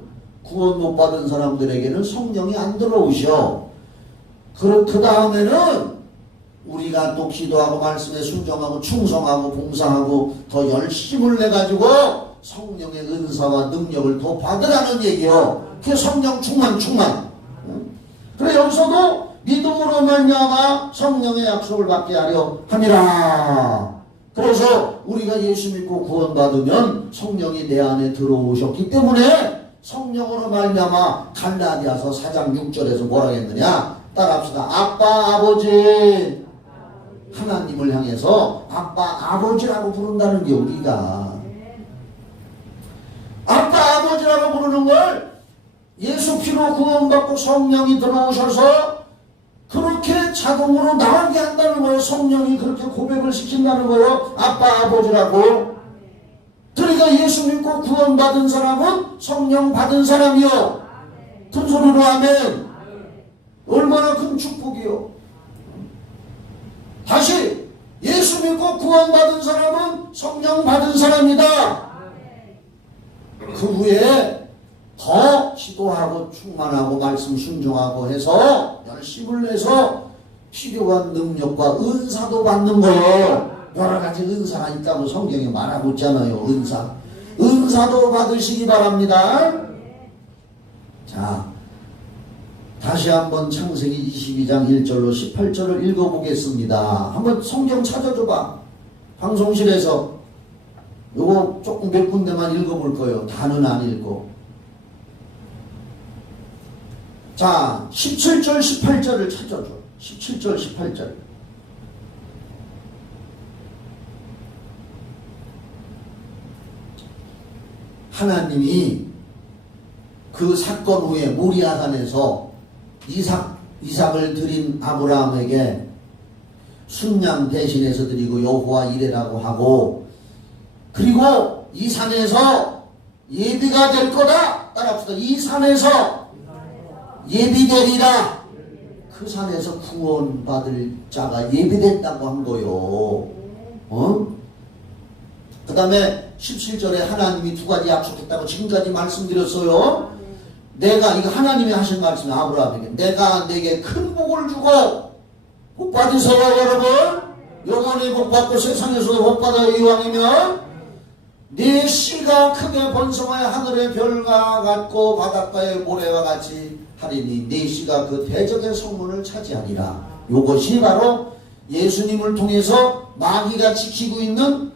구원 못 받은 사람들에게는 성령이 안 들어오셔. 그 다음에는 우리가 또 기도하고 말씀에 순종하고 충성하고 봉사하고 더 열심을 내가지고 성령의 은사와 능력을 더 받으라는 얘기요. 그게 성령 충만. 그래 여기서도 믿음으로 말미암아 성령의 약속을 받게 하려 함이라. 그래서 우리가 예수 믿고 구원받으면 성령이 내 안에 들어오셨기 때문에 성령으로 말미암아 갈라디아서 4장 6절에서 뭐라고 했느냐? 따라합시다. 아빠 아버지. 하나님을 향해서 아빠 아버지라고 부른다는 게 우리가 아빠 아버지라고 부르는 걸 예수 피로 구원받고 성령이 들어오셔서 그렇게 자동으로 나오게 한다는 거예요. 성령이 그렇게 고백을 시킨다는 거예요. 아빠 아버지라고. 그러니까 예수 믿고 구원받은 사람은 성령 받은 사람이요. 큰 소리로 아멘. 얼마나 큰 축복이요. 다시 예수 믿고 구원받은 사람은 성령 받은 사람이다. 그 후에 더 기도하고 충만하고 말씀 순종하고 해서 열심을 내서 필요한 능력과 은사도 받는 거예요. 여러 가지 은사가 있다고 성경에 말하고 있잖아요. 은사도 받으시기 바랍니다. 자, 다시 한번 창세기 22장 1절로 18절을 읽어보겠습니다. 한번 성경 찾아줘봐. 방송실에서 요거 조금 몇 군데만 읽어볼 거예요. 다는 안 읽고. 자, 17절 18절을 찾아줘. 17절 18절. 하나님이 그 사건 후에 모리아산에서 이삭을 드린 아브라함에게 순양 대신해서 드리고 여호와 이레라고 하고, 그리고 이 산에서 예비가 될 거다. 따라합시다. 이 산에서 예비되리라. 그 산에서 구원받을 자가 예비됐다고 한 거요. 그 다음에 17절에 하나님이 두 가지 약속했다고 지금까지 말씀드렸어요. 내가, 이거 하나님이 하신 말씀이 아브라함에게 내가 내게 큰 복을 주고 복 받으세요 여러분. 영원히 복 받고 세상에서도 복 받아 이왕이면 네 씨가 크게 번성하여 하늘의 별과 같고 바닷가의 모래와 같이 하리니 네 씨가 그 대적의 성문을 차지하리라. 요것이 바로 예수님을 통해서 마귀가 지키고 있는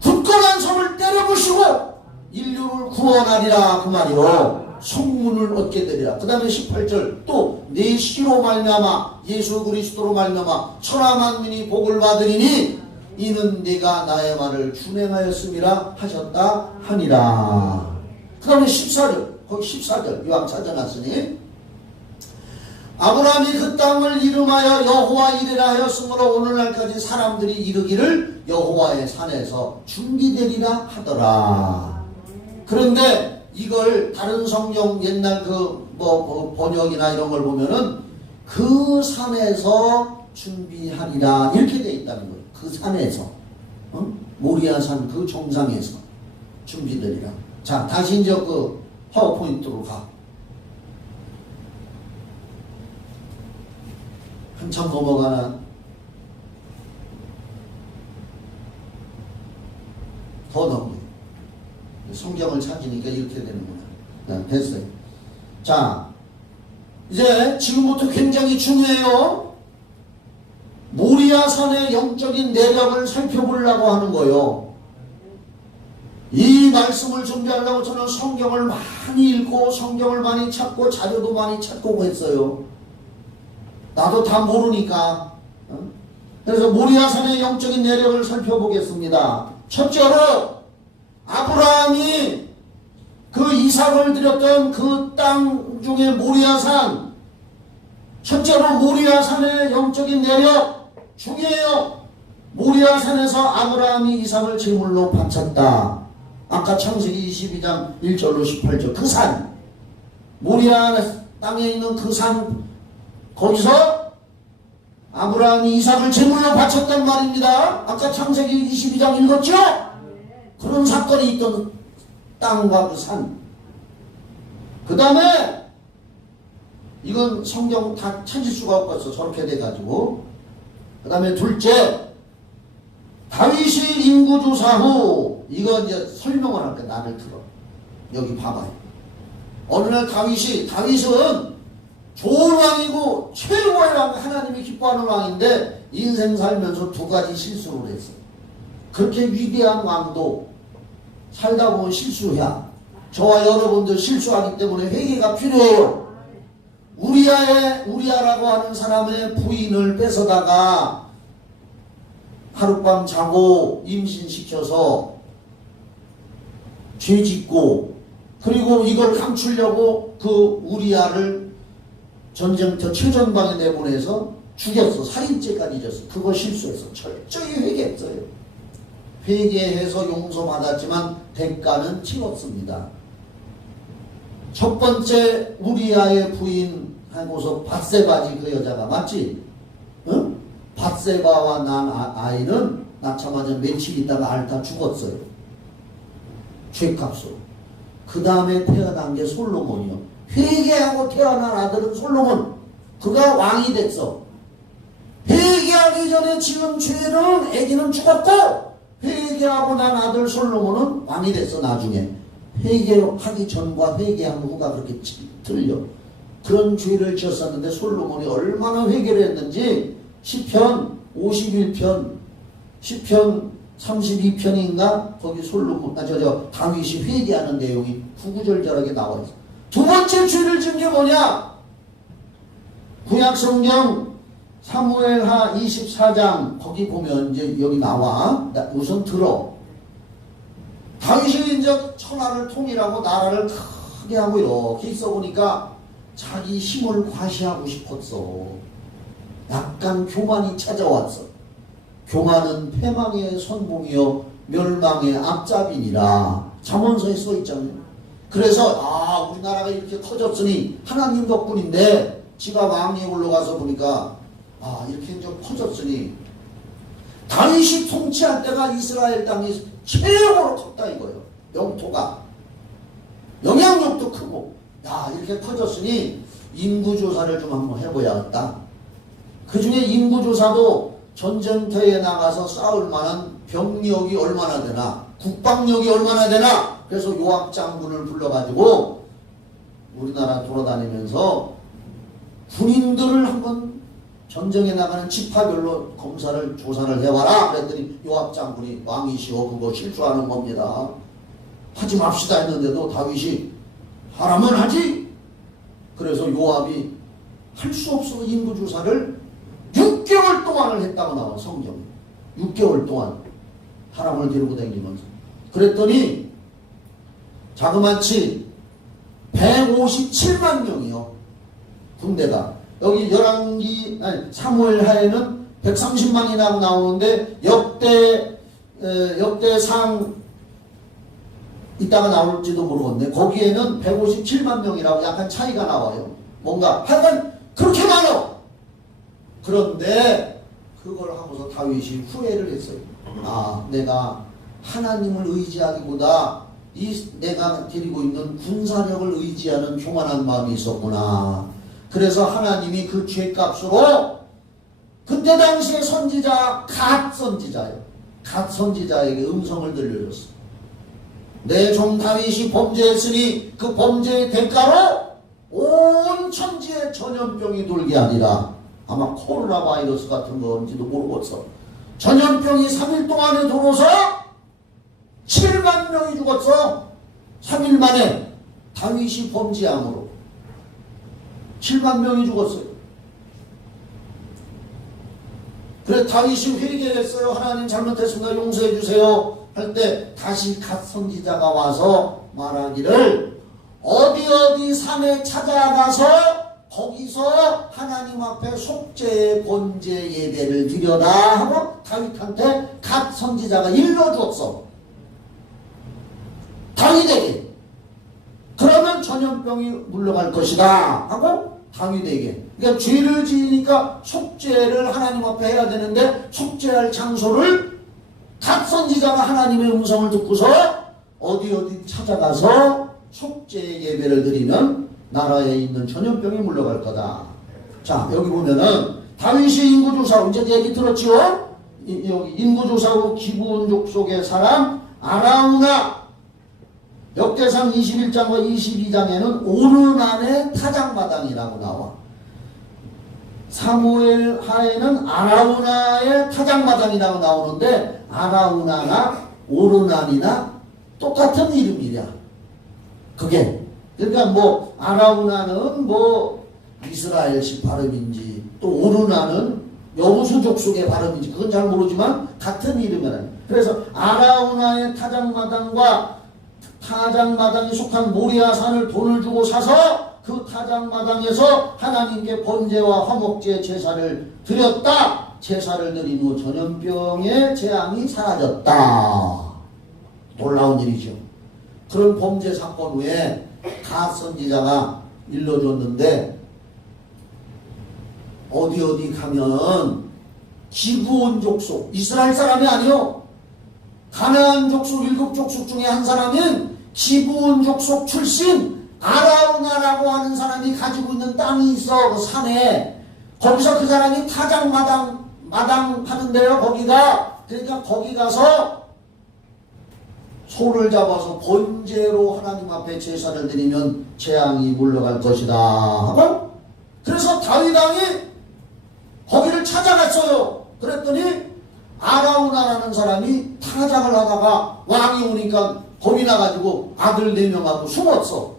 굳건한 성을 때려부시고 인류를 구원하리라 그 말이요. 성문을 얻게 되리라. 그 다음에 18절 또 내 씨로 말미암아 예수 그리스도로 말미암아 천하 만민이 복을 받으리니 이는 네가 나의 말을 준행하였음이라 하셨다 하니라. 그 다음에 14절 거기 14절 이왕 찾아놨으니 아브라함이 그 땅을 이름하여 여호와 이레라 하였으므로 오늘날까지 사람들이 이르기를 여호와의 산에서 준비되리라 하더라. 그런데 이걸 다른 성경 옛날 번역이나 이런 걸 보면은 그 산에서 준비하리라 이렇게 돼 있다는 거예요. 그 산에서 모리아산 그 정상에서 준비되리라. 자 다시 이제 그 파워포인트로 가. 한참 넘어가나 더 넘어요. 성경을 찾으니까 이렇게 되는구나. 됐어요. 자 이제 지금부터 굉장히 중요해요. 모리아산의 영적인 내력을 살펴보려고 하는 거예요. 이 말씀을 준비하려고 저는 성경을 많이 읽고 성경을 많이 찾고 자료도 많이 찾고 했어요. 나도 다 모르니까. 그래서 모리아산의 영적인 내력을 살펴보겠습니다. 첫째로 아브라함이 그 이삭을 드렸던 그 땅 중에 모리아산, 첫째로 모리아산의 영적인 내력 중요해요. 모리아산에서 아브라함이 이삭을 제물로 바쳤다. 아까 창세기 22장 1절로 18절 그 산, 모리아 땅에 있는 그 산, 거기서 아브라함이 이삭을 제물로 바쳤단 말입니다. 아까 창세기 22장 읽었죠? 그런 사건이 있던 땅과 그 산. 그 다음에 이건 성경 다 찾을 수가 없었어. 저렇게 돼가지고. 그 다음에 둘째, 다윗이 인구조사 후, 이건 이제 설명을 할게. 나를 들어. 여기 봐봐요. 어느 날 다윗은 좋은 왕이고 최고의 왕, 하나님이 기뻐하는 왕인데 인생 살면서 두 가지 실수를 했어요. 그렇게 위대한 왕도 살다 보면 실수해야. 저와 여러분들 실수하기 때문에 회개가 필요해요. 우리아라고 하는 사람의 부인을 뺏어다가 하룻밤 자고 임신시켜서 죄짓고, 그리고 이걸 감추려고 그 우리아를 전쟁터 최전방에 내보내서 죽였어. 살인죄까지 졌어. 그거 실수했어. 철저히 회개했어요. 회개해서 용서받았지만 대가는 치렀습니다. 첫 번째 우리아의 부인 하고서 밧세바지 그 여자가 맞지? 응? 밧세바와 난 아이는 낳자마자 며칠 있다가 앓다 죽었어요. 죄값으로. 그 다음에 태어난 게 솔로몬이요. 회개하고 태어난 아들은 솔로몬. 그가 왕이 됐어. 회개하기 전에 지은 죄는 아기는 죽었고, 회개하고 난 아들 솔로몬은 왕이 됐어. 나중에 회개하기 전과 회개한 후가 그렇게 틀려. 그런 죄를 지었었는데 솔로몬이 얼마나 회개를 했는지 시편 51편, 시편 32편인가 거기 솔로몬 다윗이 회개하는 내용이 구구절절하게 나와 있어. 두 번째 죄를 지은 게 뭐냐? 구약성경 사무엘하 24장 거기 보면 이제 여기 나와. 우선 들어. 다윗이 이제 천하를 통일하고 나라를 크게 하고 이렇게 있어 보니까 자기 힘을 과시하고 싶었어. 약간 교만이 찾아왔어. 교만은 패망의 선봉이요 멸망의 앞잡이니라. 잠언서에 써 있잖아요. 그래서 우리나라가 이렇게 커졌으니 하나님 덕분인데 지가 왕위에 올라가서 보니까 이렇게 이제 커졌으니 다윗이 통치할 때가 이스라엘 땅이 최고로 컸다 이거예요. 영토가 영향력도 크고 이렇게 커졌으니 인구조사를 좀 한번 해봐야겠다. 그 중에 인구조사도 전쟁터에 나가서 싸울 만한 병력이 얼마나 되나, 국방력이 얼마나 되나. 그래서 요압 장군을 불러가지고 우리나라 돌아다니면서 군인들을 한번 전쟁에 나가는 지파별로 검사를 조사를 해봐라 그랬더니 요압 장군이 왕이시오 그거 실수하는 겁니다. 하지 맙시다 했는데도 다윗이 하라면 하지. 그래서 요압이 할 수 없어 인구조사를 6개월 동안을 했다고 나와 성경에. 6개월 동안 사람을 데리고 다니면서. 그랬더니 자그마치 157만 명이요. 군대가. 여기 사무엘 하에는 130만이라고 나오는데 역대상 이따가 나올지도 모르겠네. 거기에는 157만 명이라고 약간 차이가 나와요. 뭔가 하여간 그렇게 많아. 그런데 그걸 하고서 다윗이 후회를 했어요. 아, 내가 하나님을 의지하기보다 내가 데리고 있는 군사력을 의지하는 교만한 마음이 있었구나. 그래서 하나님이 그 죄값으로 그때 당시에 선지자 갓 선지자예요. 갓 선지자에게 음성을 들려줬어. 내 종 다윗이 범죄했으니 그 범죄의 대가로 온 천지에 전염병이 돌게 하리라. 아마 코로나 바이러스 같은 건지도 모르겠어. 전염병이 3일 동안에 돌아서 7만 명이 죽었어. 3일 만에 다윗이 범죄함으로 7만 명이 죽었어요. 그래 다윗이 회개했어요. 하나님 잘못했습니다. 용서해 주세요. 할 때 다시 갓 선지자가 와서 말하기를 어디 산에 찾아가서 거기서 하나님 앞에 속죄의 번제 예배를 드려라 하고 다윗한테 갓 선지자가 일러주었어. 다윗에게. 그러면 전염병이 물러갈 것이다 하고 다윗에게. 그러니까 죄를 지으니까 속죄를 하나님 앞에 해야 되는데 속죄할 장소를 갓 선지자가 하나님의 음성을 듣고서 어디 찾아가서 속죄 예배를 드리면 나라에 있는 전염병이 물러갈 거다. 자, 여기 보면은 다윗이 인구조사 이제 얘기 들었지요? 여기 인구조사로 기브온족 속의 사람 아라우나 역대상 21장과 22장에는 오르난의 타작마당이라고 나와. 사무엘 하에는 아라우나의 타작마당이라고 나오는데 아라우나나 오르난이나 똑같은 이름이야. 그게 그러니까 뭐 아라우나는 뭐 이스라엘식 발음인지 또 오르난은 여부수족 속의 발음인지 그건 잘 모르지만 같은 이름이라. 그래서 아라우나의 타작마당과 타작마당이 속한 모리아산을 돈을 주고 사서 그 타작마당에서 하나님께 번제와 화목제 제사를 드렸다. 제사를 드린 후 전염병의 재앙이 사라졌다. 놀라운 일이죠. 그런 범죄 사건 후에 갓 선지자가 일러줬는데 어디 가면 기브온 족속 이스라엘 사람이 아니요. 가나안 족속 7족속 중에 한 사람인 기브온 족속 출신 아라우나라고 하는 사람이 가지고 있는 땅이 있어. 그 산에. 거기서 그 사람이 타작마당 하는데요. 거기가. 그러니까 거기 가서 소를 잡아서 번제로 하나님 앞에 제사를 드리면 재앙이 물러갈 것이다 하고 그래서 다윗 왕이 거기를 찾아갔어요. 그랬더니 아라우나라는 사람이 타작을 하다가 왕이 오니까 겁이 나가지고 아들 4명하고 숨었어.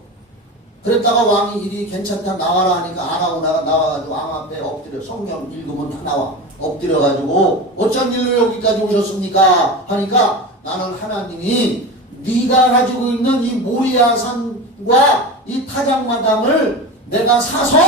그랬다가 왕이 이리 괜찮다 나와라 하니까 아라우나가 나와가지고 왕 앞에 엎드려. 성경 읽으면 다 나와. 엎드려가지고 어쩐 일로 여기까지 오셨습니까 하니까 나는 하나님이 네가 가지고 있는 이 모리아산과 이 타작마당을 내가 사서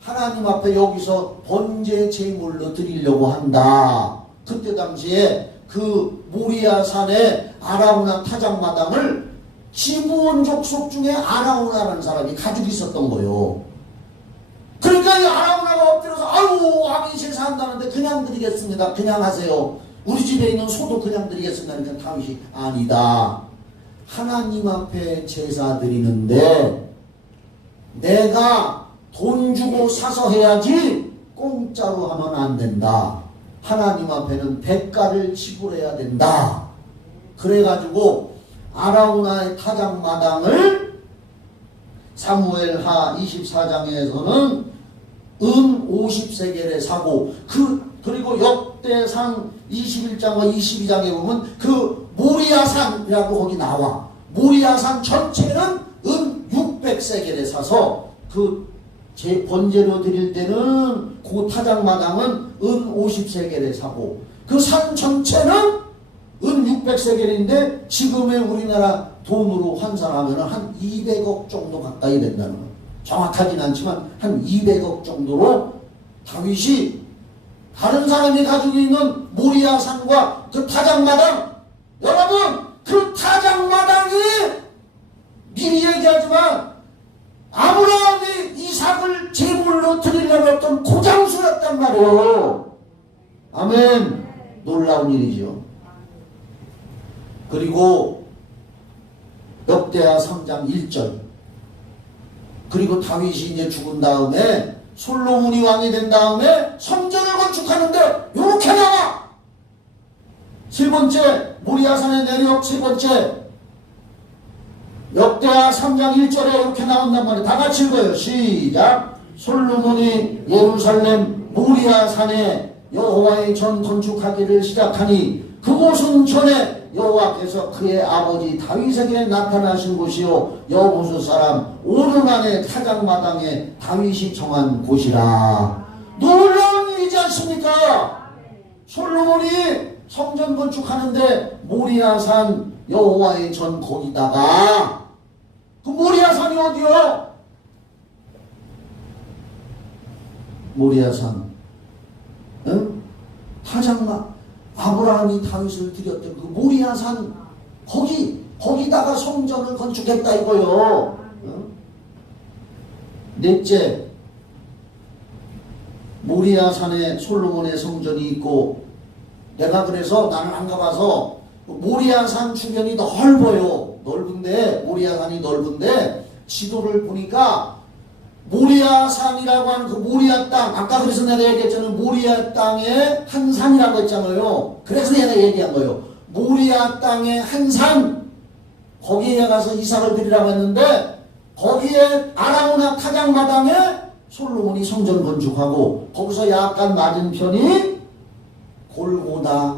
하나님 앞에 여기서 번제 제물로 드리려고 한다. 그때 당시에 그 모리아산의 아라우나 타작마당을 기브온 족속 중에 아라우나라는 사람이 가지고 있었던 거예요. 그러니까 이 아라우나가 엎드려서 아유 왕이 제사한다는데 그냥 드리겠습니다. 그냥 하세요. 우리 집에 있는 소도 그냥 드리겠습니다. 그러니까 다윗이 아니다. 하나님 앞에 제사 드리는데 내가 돈 주고 사서 해야지 공짜로 하면 안 된다. 하나님 앞에는 대가를 지불해야 된다. 그래가지고 아라우나의 타작마당을 사무엘하 24장에서는 은 50세겔에 사고 그리고 역대상 21장과 22장에 보면 그 모리아산이라고 거기 나와. 모리아산 전체는 은 600세겔에 사서 그 제 번제로 드릴 때는 그 타작마당은 은 50세겔에 사고 그 산 전체는 은 600세겔인데 지금의 우리나라 돈으로 환산하면 한 200억 정도 가까이 된다는 거예요. 정확하진 않지만 한 200억 정도로 다윗이 다른 사람이 가지고 있는 모리아산과 그 타작마당, 여러분 그 타작마당이 미리 얘기하지만 아브라함이 이삭을 제물로 드리려고 했던 고장수였단 말이에요. 아멘. 놀라운 일이죠. 그리고 역대하 3장 1절 그리고 다윗이 이제 죽은 다음에 솔로몬이 왕이 된 다음에 성전을 건축하는데 이렇게 나와. 세 번째 모리아산의 내력 세 번째 역대하 3장 1절에 이렇게 나온단 말이에요. 다 같이 읽어요. 시작. 솔로몬이 예루살렘 모리아산에 여호와의 전 건축하기를 시작하니 그곳은 전에 여호와께서 그의 아버지 다윗에게 나타나신 곳이요 여부수 사람 오르난의 타작마당에 다윗이 정한 곳이라. 놀라운 일이지 않습니까? 솔로몬이 성전 건축하는데 모리아산 여호와의 전 거기다가 그 모리아산이 어디요? 모리아산 응? 아브라함이 다윗을 드렸던 그 모리아산 거기다가 성전을 건축했다 이거요. 응? 넷째 모리아산에 솔로몬의 성전이 있고 내가 그래서 나는 안 가봐서 모리아산 주변이 넓은데 모리아산이 넓은데 지도를 보니까 모리아산이라고 하는 그 모리아 땅 아까 그래서 내가 얘기했잖아요. 모리아 땅의 한 산이라고 했잖아요. 그래서 내가 얘기한 거예요. 모리아 땅의 한 산 거기에 가서 이삭을 드리라고 했는데 거기에 아라우나 타작마당에 솔로몬이 성전 건축하고 거기서 약간 낮은 편이 골고다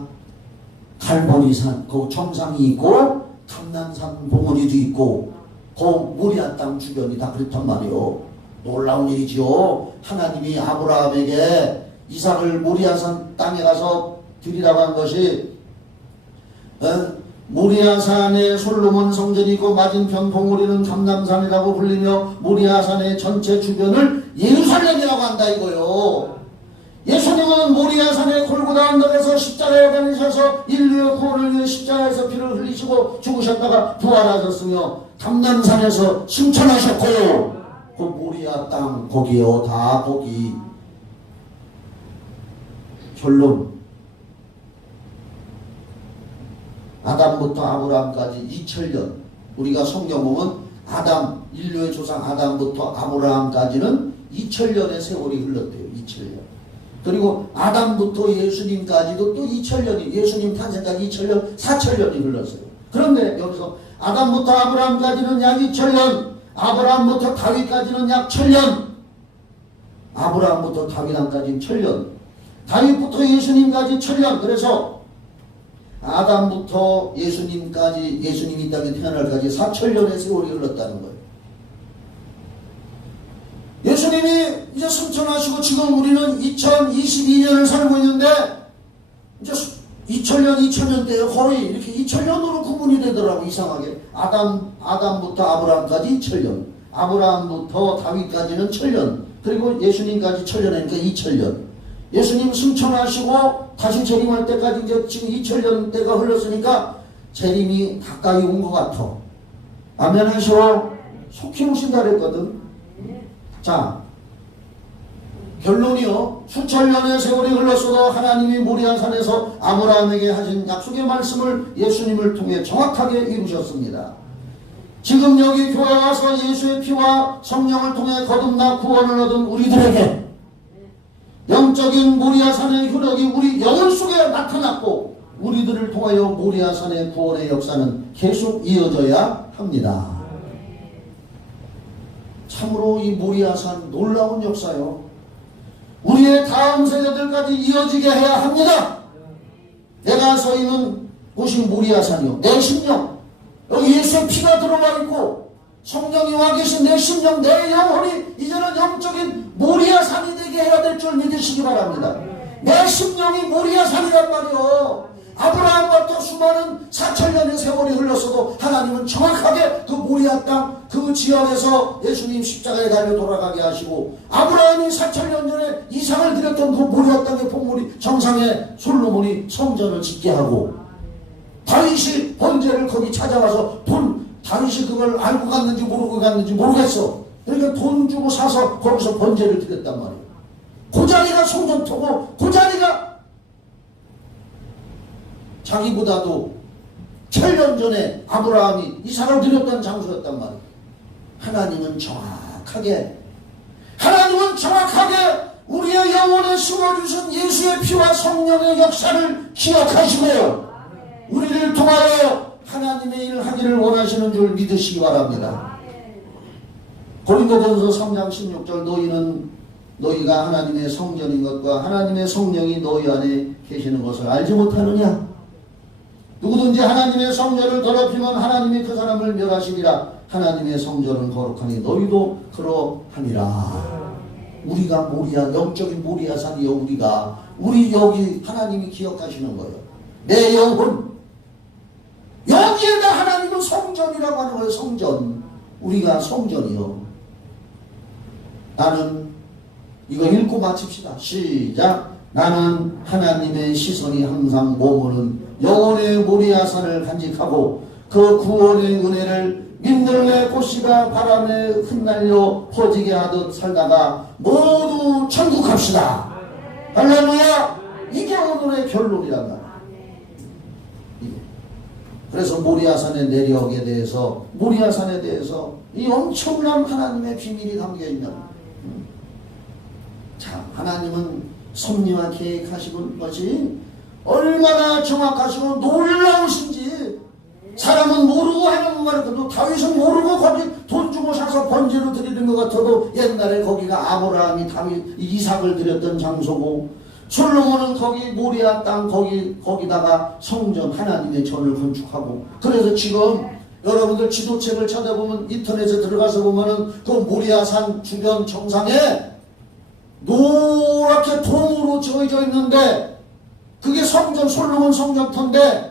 갈보리산 그 정상이 있고 감난산 봉우리도 있고 그 모리아 땅 주변이 다 그렇단 말이에요. 놀라운 일이지요. 하나님이 아브라함에게 이삭을 모리아산 땅에 가서 드리라고 한 것이 모리아산에 솔로몬 성전이 있고 맞은편 봉우리는 감남산이라고 불리며 모리아산의 전체 주변을 예루살렘이라고 한다 이거요. 예수님은 모리아산의 골고다 언덕에서 십자가에 달리셔서 인류의 구원을 위해 십자가에서 피를 흘리시고 죽으셨다가 부활하셨으며 감남산에서 승천하셨고 그 모리아 땅 거기요. 다 거기. 결론 아담부터 아브라함까지 2000년 우리가 성경 보면 인류의 조상 아담부터 아브라함까지는 2000년의 세월이 흘렀대요. 2000년. 그리고 아담부터 예수님까지도 또 2000년이 예수님 탄생까지 2000년 4000년이 흘렀어요. 그런데 여기서 아담부터 아브라함까지는 약 2000년 아브라함부터 다윗까지는 약 1000년 아브라함부터 다윗까지는 1000년 다윗부터 예수님까지 1000년 그래서 아담부터 예수님까지 예수님이 이 땅에 태어날까지 4000년의 세월이 흘렀다는 거예요. 예수님이 이제 승천하시고 지금 우리는 2022년을 살고 있는데 이제 2000년 때에 거의 이렇게 2000년으로 구분이 되더라고. 이상하게 아담부터 아브라함까지 2000년 아브라함부터 다윗까지는 1000년 그리고 예수님까지 1000년이니까 2000년 예수님 승천하시고 다시 재림할 때까지 이제 지금 2000년 때가 흘렀으니까 재림이 가까이 온 것 같아. 아멘 하시오. 속히 오신다 그랬거든. 자 결론이요. 수천 년의 세월이 흘렀어도 하나님이 모리아산에서 아브라함에게 하신 약속의 말씀을 예수님을 통해 정확하게 이루셨습니다. 지금 여기 교회 와서 예수의 피와 성령을 통해 거듭나 구원을 얻은 우리들에게 영적인 모리아산의 효력이 우리 영혼 속에 나타났고 우리들을 통하여 모리아산의 구원의 역사는 계속 이어져야 합니다. 참으로 이 모리아산 놀라운 역사요. 우리의 다음 세대들까지 이어지게 해야 합니다. 내가 서 있는 곳이 모리아산이요. 내 심령, 여기 예수의 피가 들어와 있고 성령이 와 계신 내 심령, 내 영혼이 이제는 영적인 모리아산이 되게 해야 될 줄 믿으시기 바랍니다. 내 심령이 모리아산이란 말이요. 아브라함과 또 수많은 4,000년의 세월이 흘렀어도 하나님은 정확하게 그 모리아 땅 그 지역에서 예수님 십자가에 달려 돌아가게 하시고 아브라함이 4,000년 전에 이상을 드렸던 그 모리아 땅의 폭물이 정상에 솔로몬이 성전을 짓게 하고 다윗이 번제를 거기 찾아가서 다윗이 그걸 알고 갔는지 모르고 갔는지 모르겠어. 그러니까 돈 주고 사서 거기서 번제를 드렸단 말이에요. 그 자리가 성전토고 그 자리가 자기보다도 7년 전에 아브라함이 이삭을 드렸던 장소였단 말이에요. 하나님은 정확하게 우리의 영혼에 심어주신 예수의 피와 성령의 역사를 기억하시고요. 우리를 통하여 하나님의 일을 하기를 원하시는 줄 믿으시기 바랍니다. 고린도전서 3장 16절 너희가 하나님의 성전인 것과 하나님의 성령이 너희 안에 계시는 것을 알지 못하느냐? 누구든지 하나님의 성전을 더럽히면 하나님이 그 사람을 멸하시리라. 하나님의 성전은 거룩하니 너희도 그러하니라. 우리가 모리아, 영적인 모리아산이요. 우리 여기 하나님이 기억하시는 거예요. 내 영혼, 여기에다 하나님은 성전이라고 하는 거예요. 성전. 우리가 성전이요. 나는 이거 읽고 마칩시다. 시작. 나는 하나님의 시선이 항상 머무는 영혼의 모리아산을 간직하고 그 구원의 은혜를 민들레 꽃씨가 바람에 흩날려 퍼지게 하듯 살다가 모두 천국 갑시다. 할렐루야. 이게 오늘의 결론이란 말이야. 그래서 모리아산의 내력에 대해서 이 엄청난 하나님의 비밀이 담겨있는 참 하나님은 섭리와 계획하시는 것이 얼마나 정확하시고 놀라우신지 사람은 모르고 하는 말이거든. 다윗은 모르고 거기 돈 주고 사서 번제로 드리는 것 같아도 옛날에 거기가 아브라함이 다윗 이삭을 드렸던 장소고 솔로몬은 거기 모리아 땅 거기다가 성전 하나님의 전을 건축하고 그래서 지금 여러분들 지도책을 찾아보면 인터넷에 들어가서 보면은 그 모리아산 주변 정상에 노랗게 돔으로 지어져 있는데 그게 성전 솔로몬 성전터인데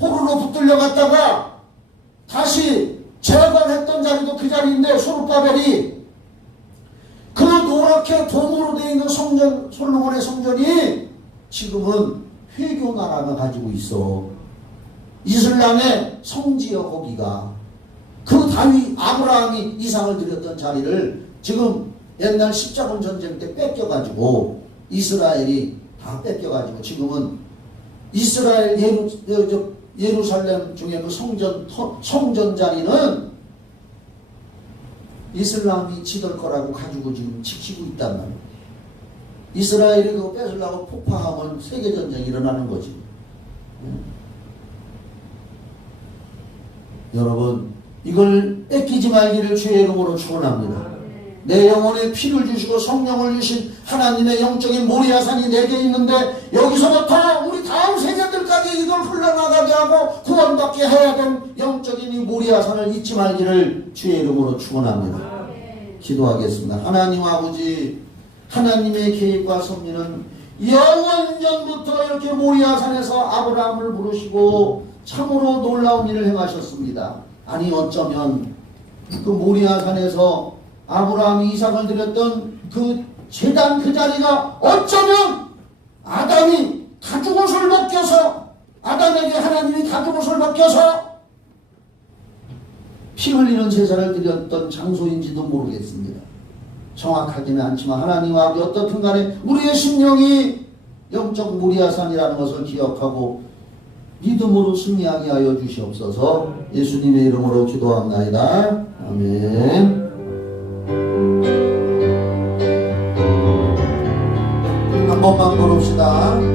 포로로 붙들려 갔다가 다시 재건했던 자리도 그 자리인데 소르바벨이 그 노랗게 돔으로 되어 있는 성전 솔로몬의 성전이 지금은 회교 나라가 가지고 있어. 이슬람의 성지여 거기가. 그 다윗 아브라함이 이삭을 드렸던 자리를 지금 옛날 십자군 전쟁 때 뺏겨가지고 이스라엘이 다 뺏겨가지고 지금은 이스라엘 예루살렘 중에 그 성전 자리는 이슬람이 지들 거라고 가지고 지금 지키고 있단 말이에요. 이스라엘이 그거 뺏으려고 폭파하면 세계전쟁이 일어나는 거지. 여러분 이걸 뺏기지 말기를 주의 이름으로 축원합니다. 내 영혼에 피를 주시고 성령을 주신 하나님의 영적인 모리아산이 내게 있는데 여기서부터 우리 다음 세대들까지 이걸 흘러나가게 하고 구원받게 해야 된 영적인 이 모리아산을 잊지 말기를 주의 이름으로 축원합니다. 기도하겠습니다. 하나님 아버지, 하나님의 계획과 섭리는 영원전부터 이렇게 모리아산에서 아브라함을 부르시고 참으로 놀라운 일을 행하셨습니다. 아니 어쩌면 그 모리아산에서 아브라함이 이삭을 드렸던 그 제단 그 자리가 어쩌면 아담이 가죽옷을 벗겨서 아담에게 하나님이 가죽옷을 벗겨서 피 흘리는 제사를 드렸던 장소인지도 모르겠습니다. 정확하지는 않지만 하나님 아버지 어떻든 간에 우리의 심령이 영적 모리아산이라는 것을 기억하고 믿음으로 승리하게 하여 주시옵소서. 예수님의 이름으로 기도합나이다. 아멘. 번만 걸읍시다.